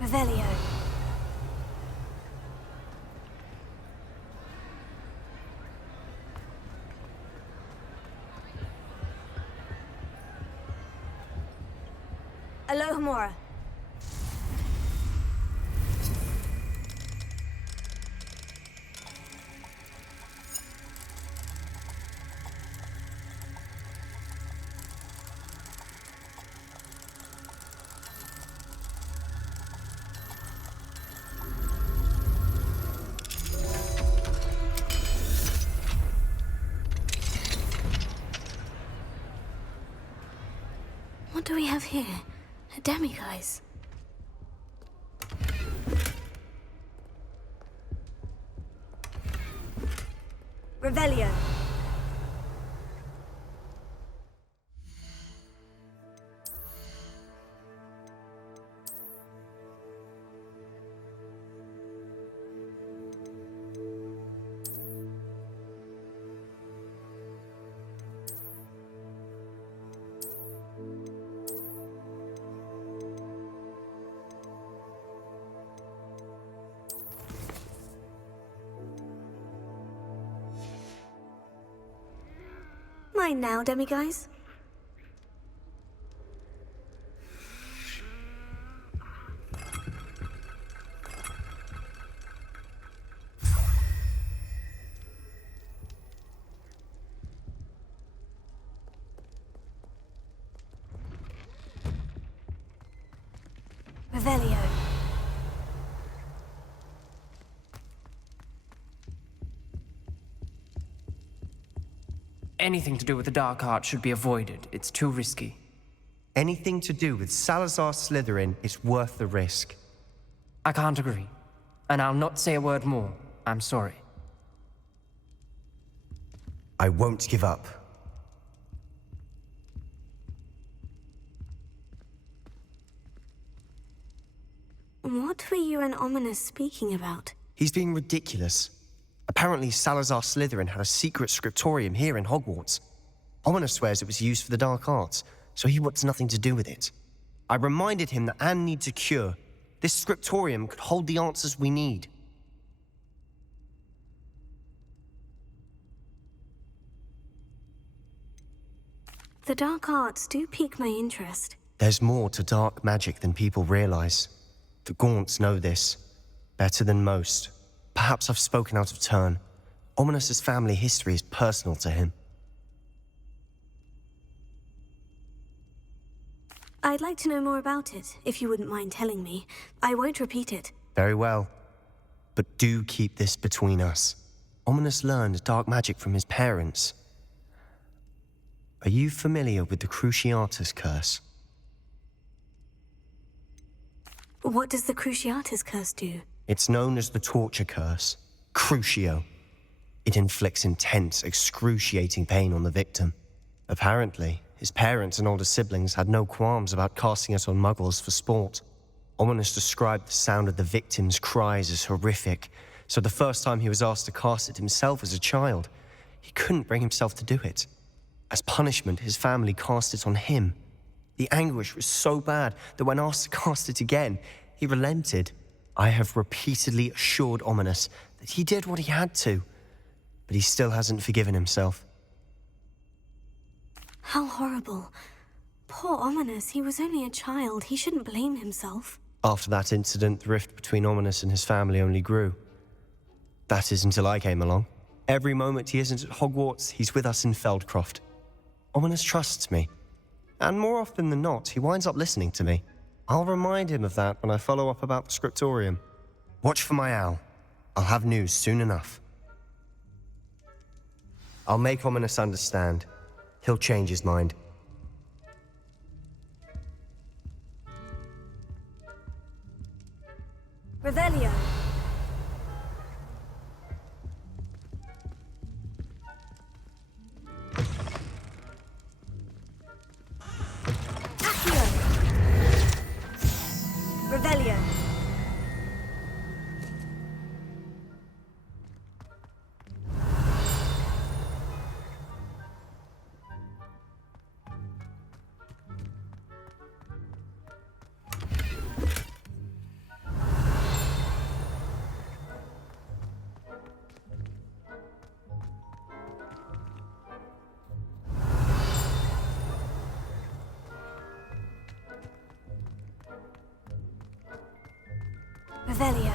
Revelio. Alohomora. What do we have here? A demiguise. Revelio. Mine now, demiguise. Revelio. anything to do with the dark art should be avoided. It's too risky. Anything to do with Salazar Slytherin is worth the risk. I can't agree. And I'll not say a word more. I'm sorry. I won't give up. What were you and Ominous speaking about? He's being ridiculous. Apparently, Salazar Slytherin had a secret scriptorium here in Hogwarts. Ominous swears it was used for the dark arts, so he wants nothing to do with it. I reminded him that Anne needs a cure. This scriptorium could hold the answers we need. The dark arts do pique my interest. There's more to dark magic than people realize. The Gaunts know this better than most. Perhaps I've spoken out of turn. Ominous's family history is personal to him. I'd like to know more about it, if you wouldn't mind telling me. I won't repeat it. Very well. But do keep this between us. Ominous learned dark magic from his parents. Are you familiar with the Cruciatus Curse? What does the Cruciatus Curse do? It's known as the Torture Curse. Crucio. It inflicts intense, excruciating pain on the victim. Apparently, his parents and older siblings had no qualms about casting it on muggles for sport. Ominous described the sound of the victim's cries as horrific, so the first time he was asked to cast it himself as a child, he couldn't bring himself to do it. As punishment, his family cast it on him. The anguish was so bad that when asked to cast it again, he relented. I have repeatedly assured Ominous that he did what he had to, but he still hasn't forgiven himself. How horrible. Poor Ominous, he was only a child. He shouldn't blame himself. After that incident, the rift between Ominous and his family only grew. That is until I came along. Every moment he isn't at Hogwarts, he's with us in Feldcroft. Ominous trusts me. And more often than not, he winds up listening to me. I'll remind him of that when I follow up about the scriptorium. Watch for my owl. I'll have news soon enough. I'll make Ominous understand. He'll change his mind. Revelio. Accio. Revelio. Revelio.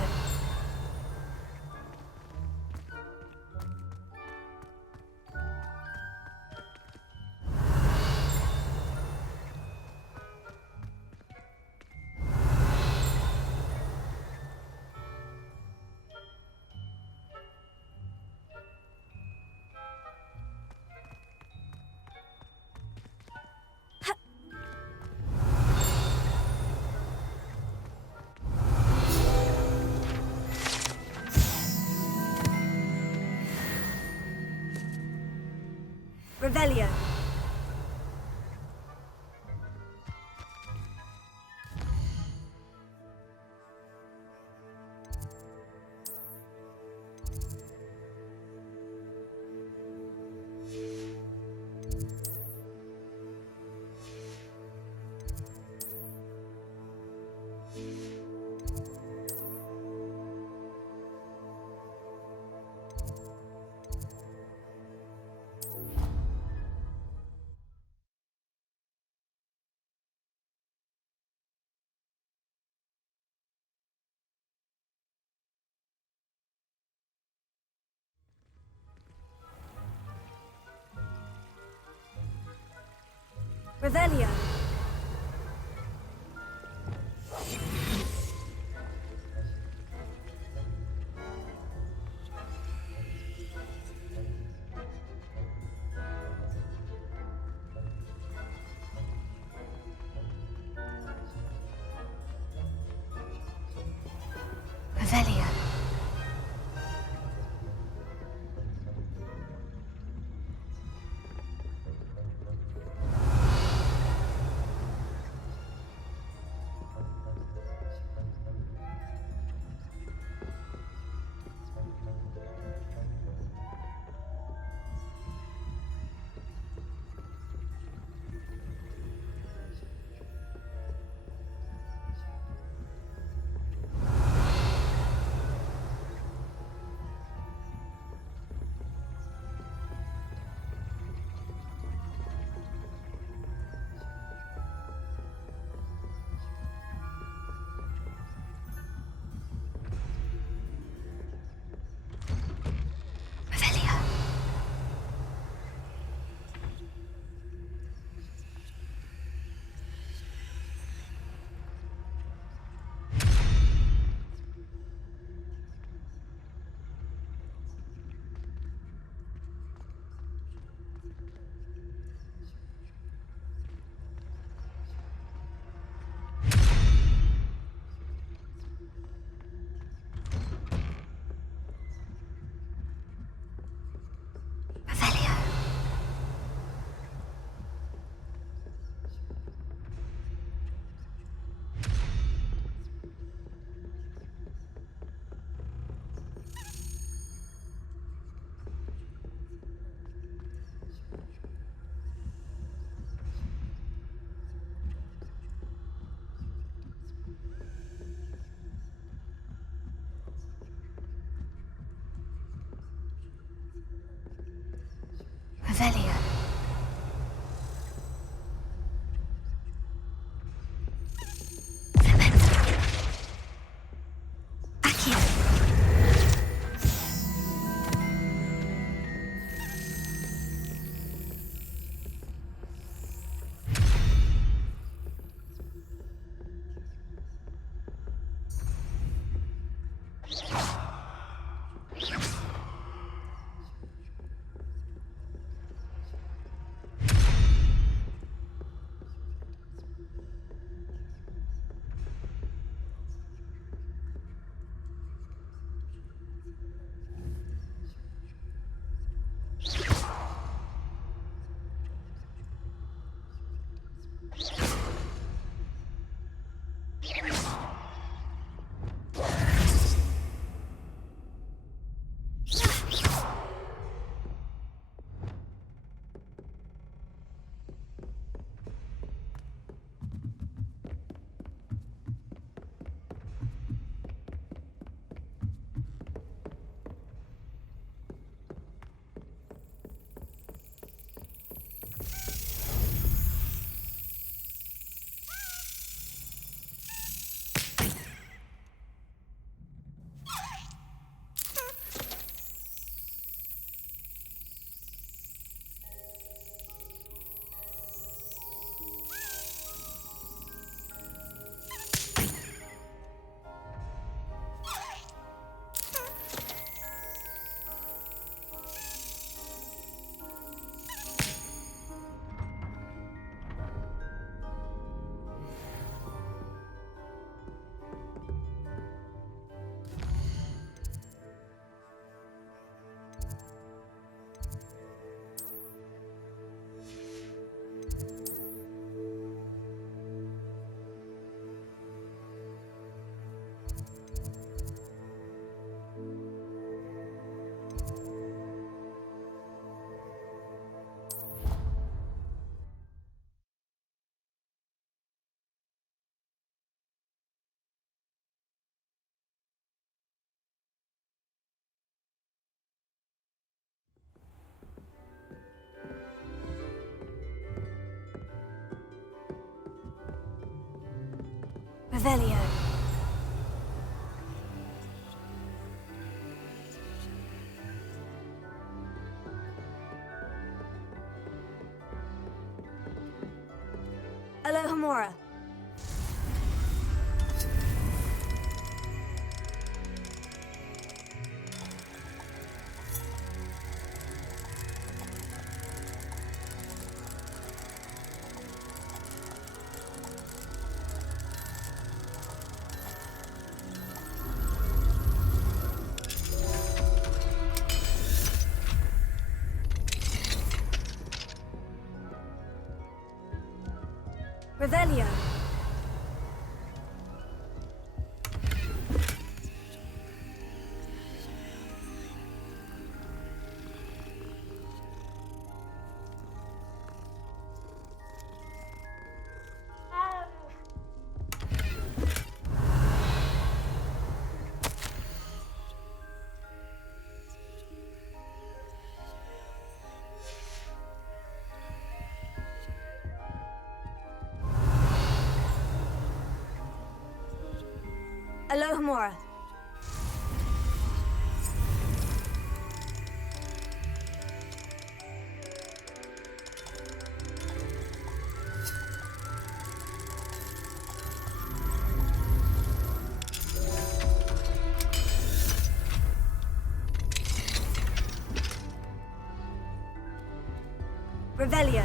Revelio. Revelio. Revelio. Revelio. Alohomora. Revelio. Alohomora. Revelio.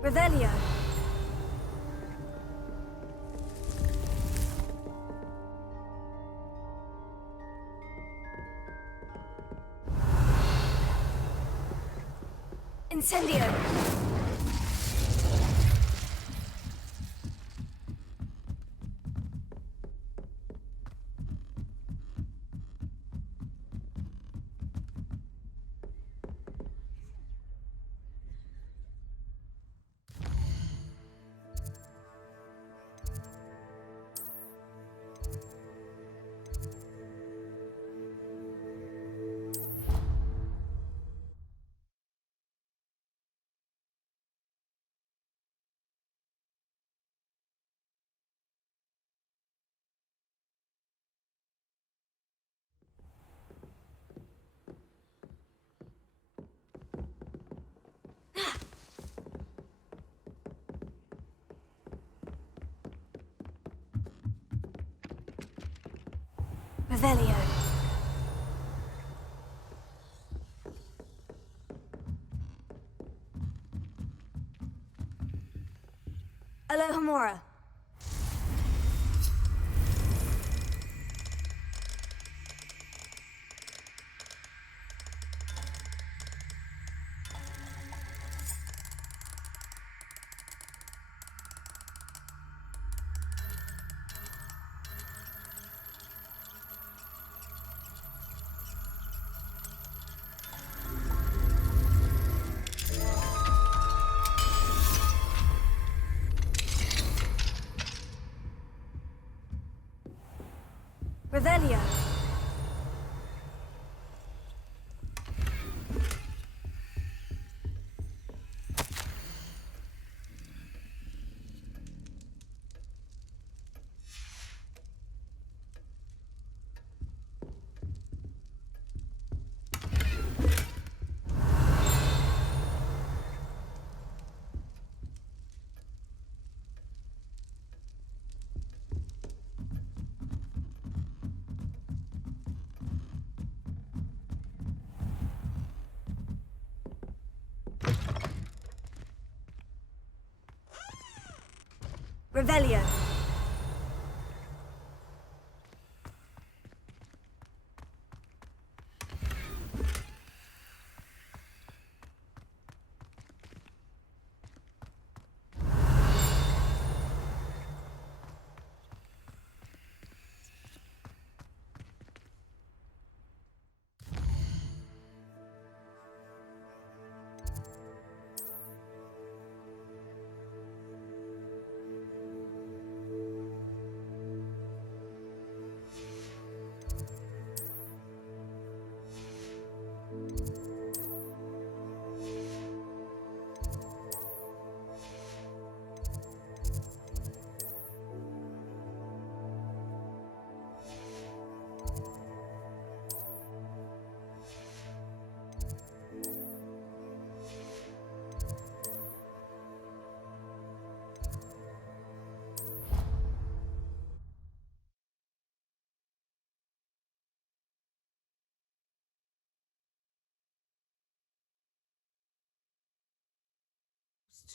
Revelio. Incendio! Revelio. Alohomora. Revelio. Revelio.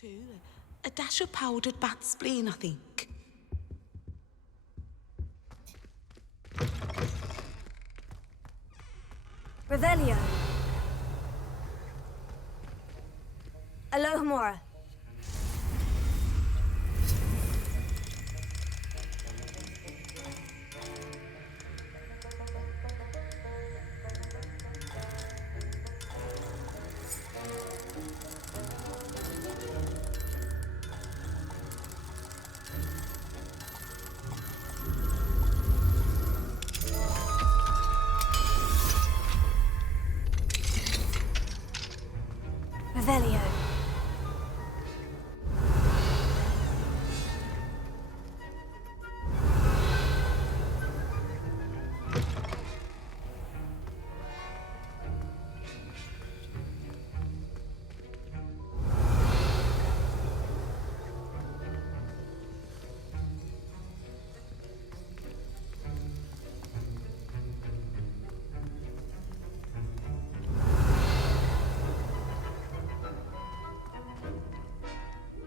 Too. A dash of powdered bat spleen, I think. Revelio. Alohomora. Revelio.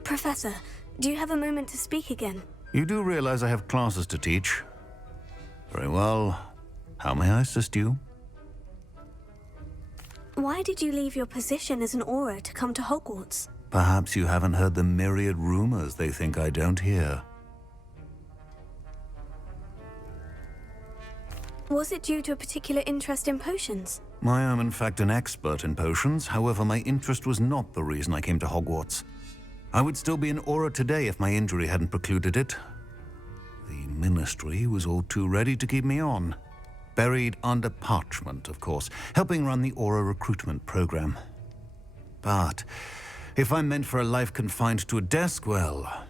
Professor, do you have a moment to speak again? You do realize I have classes to teach. Very well. How may I assist you? Why did you leave your position as an Auror to come to Hogwarts? Perhaps you haven't heard the myriad rumors they think I don't hear. Was it due to a particular interest in potions? I am in fact an expert in potions, however my interest was not the reason I came to Hogwarts. I would still be an Auror today if my injury hadn't precluded it. The Ministry was all too ready to keep me on. Buried under parchment, of course, helping run the Auror recruitment program. But if I'm meant for a life confined to a desk, well,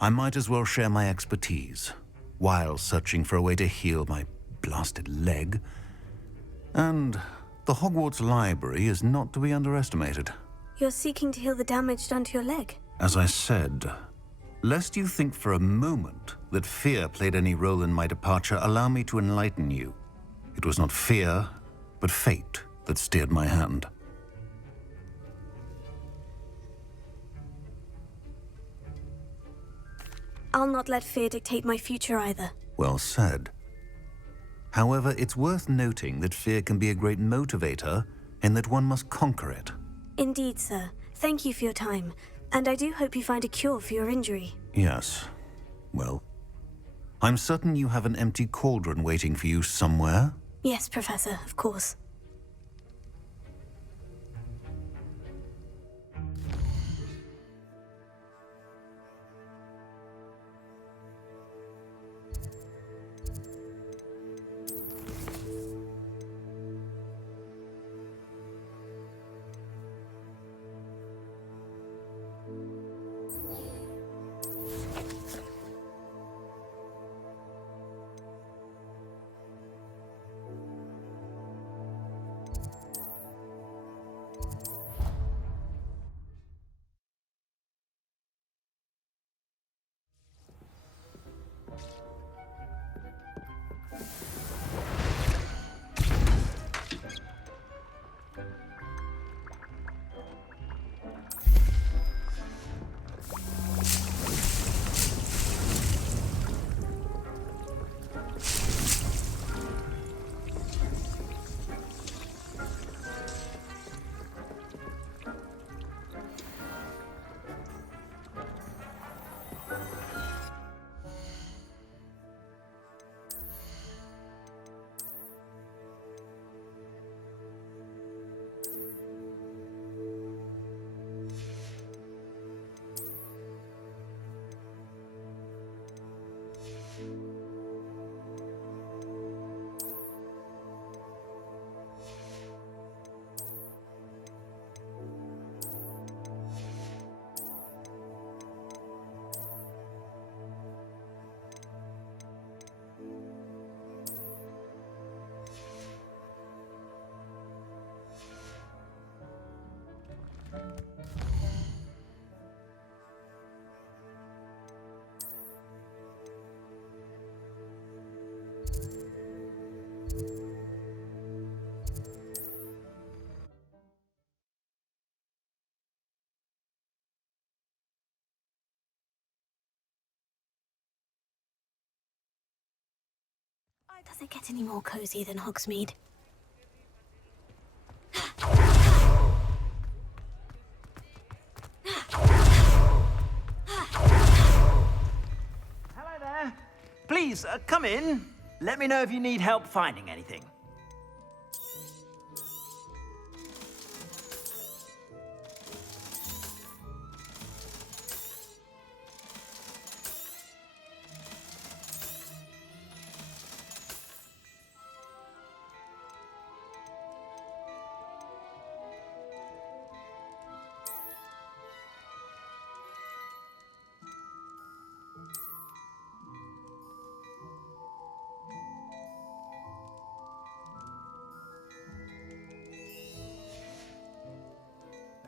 I might as well share my expertise, while searching for a way to heal my blasted leg. And the Hogwarts Library is not to be underestimated. You're seeking to heal the damage done to your leg? As I said, lest you think for a moment that fear played any role in my departure, allow me to enlighten you. It was not fear, but fate that steered my hand. I'll not let fear dictate my future either. Well said. However, it's worth noting that fear can be a great motivator, and that one must conquer it. Indeed, sir. Thank you for your time, and I do hope you find a cure for your injury. Yes. Well, I'm certain you have an empty cauldron waiting for you somewhere. Yes, Professor, of course. Does it get any more cozy than Hogsmeade? Hello there. Please, come in. Let me know if you need help finding anything.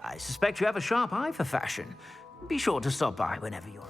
I suspect you have a sharp eye for fashion. Be sure to stop by whenever you're...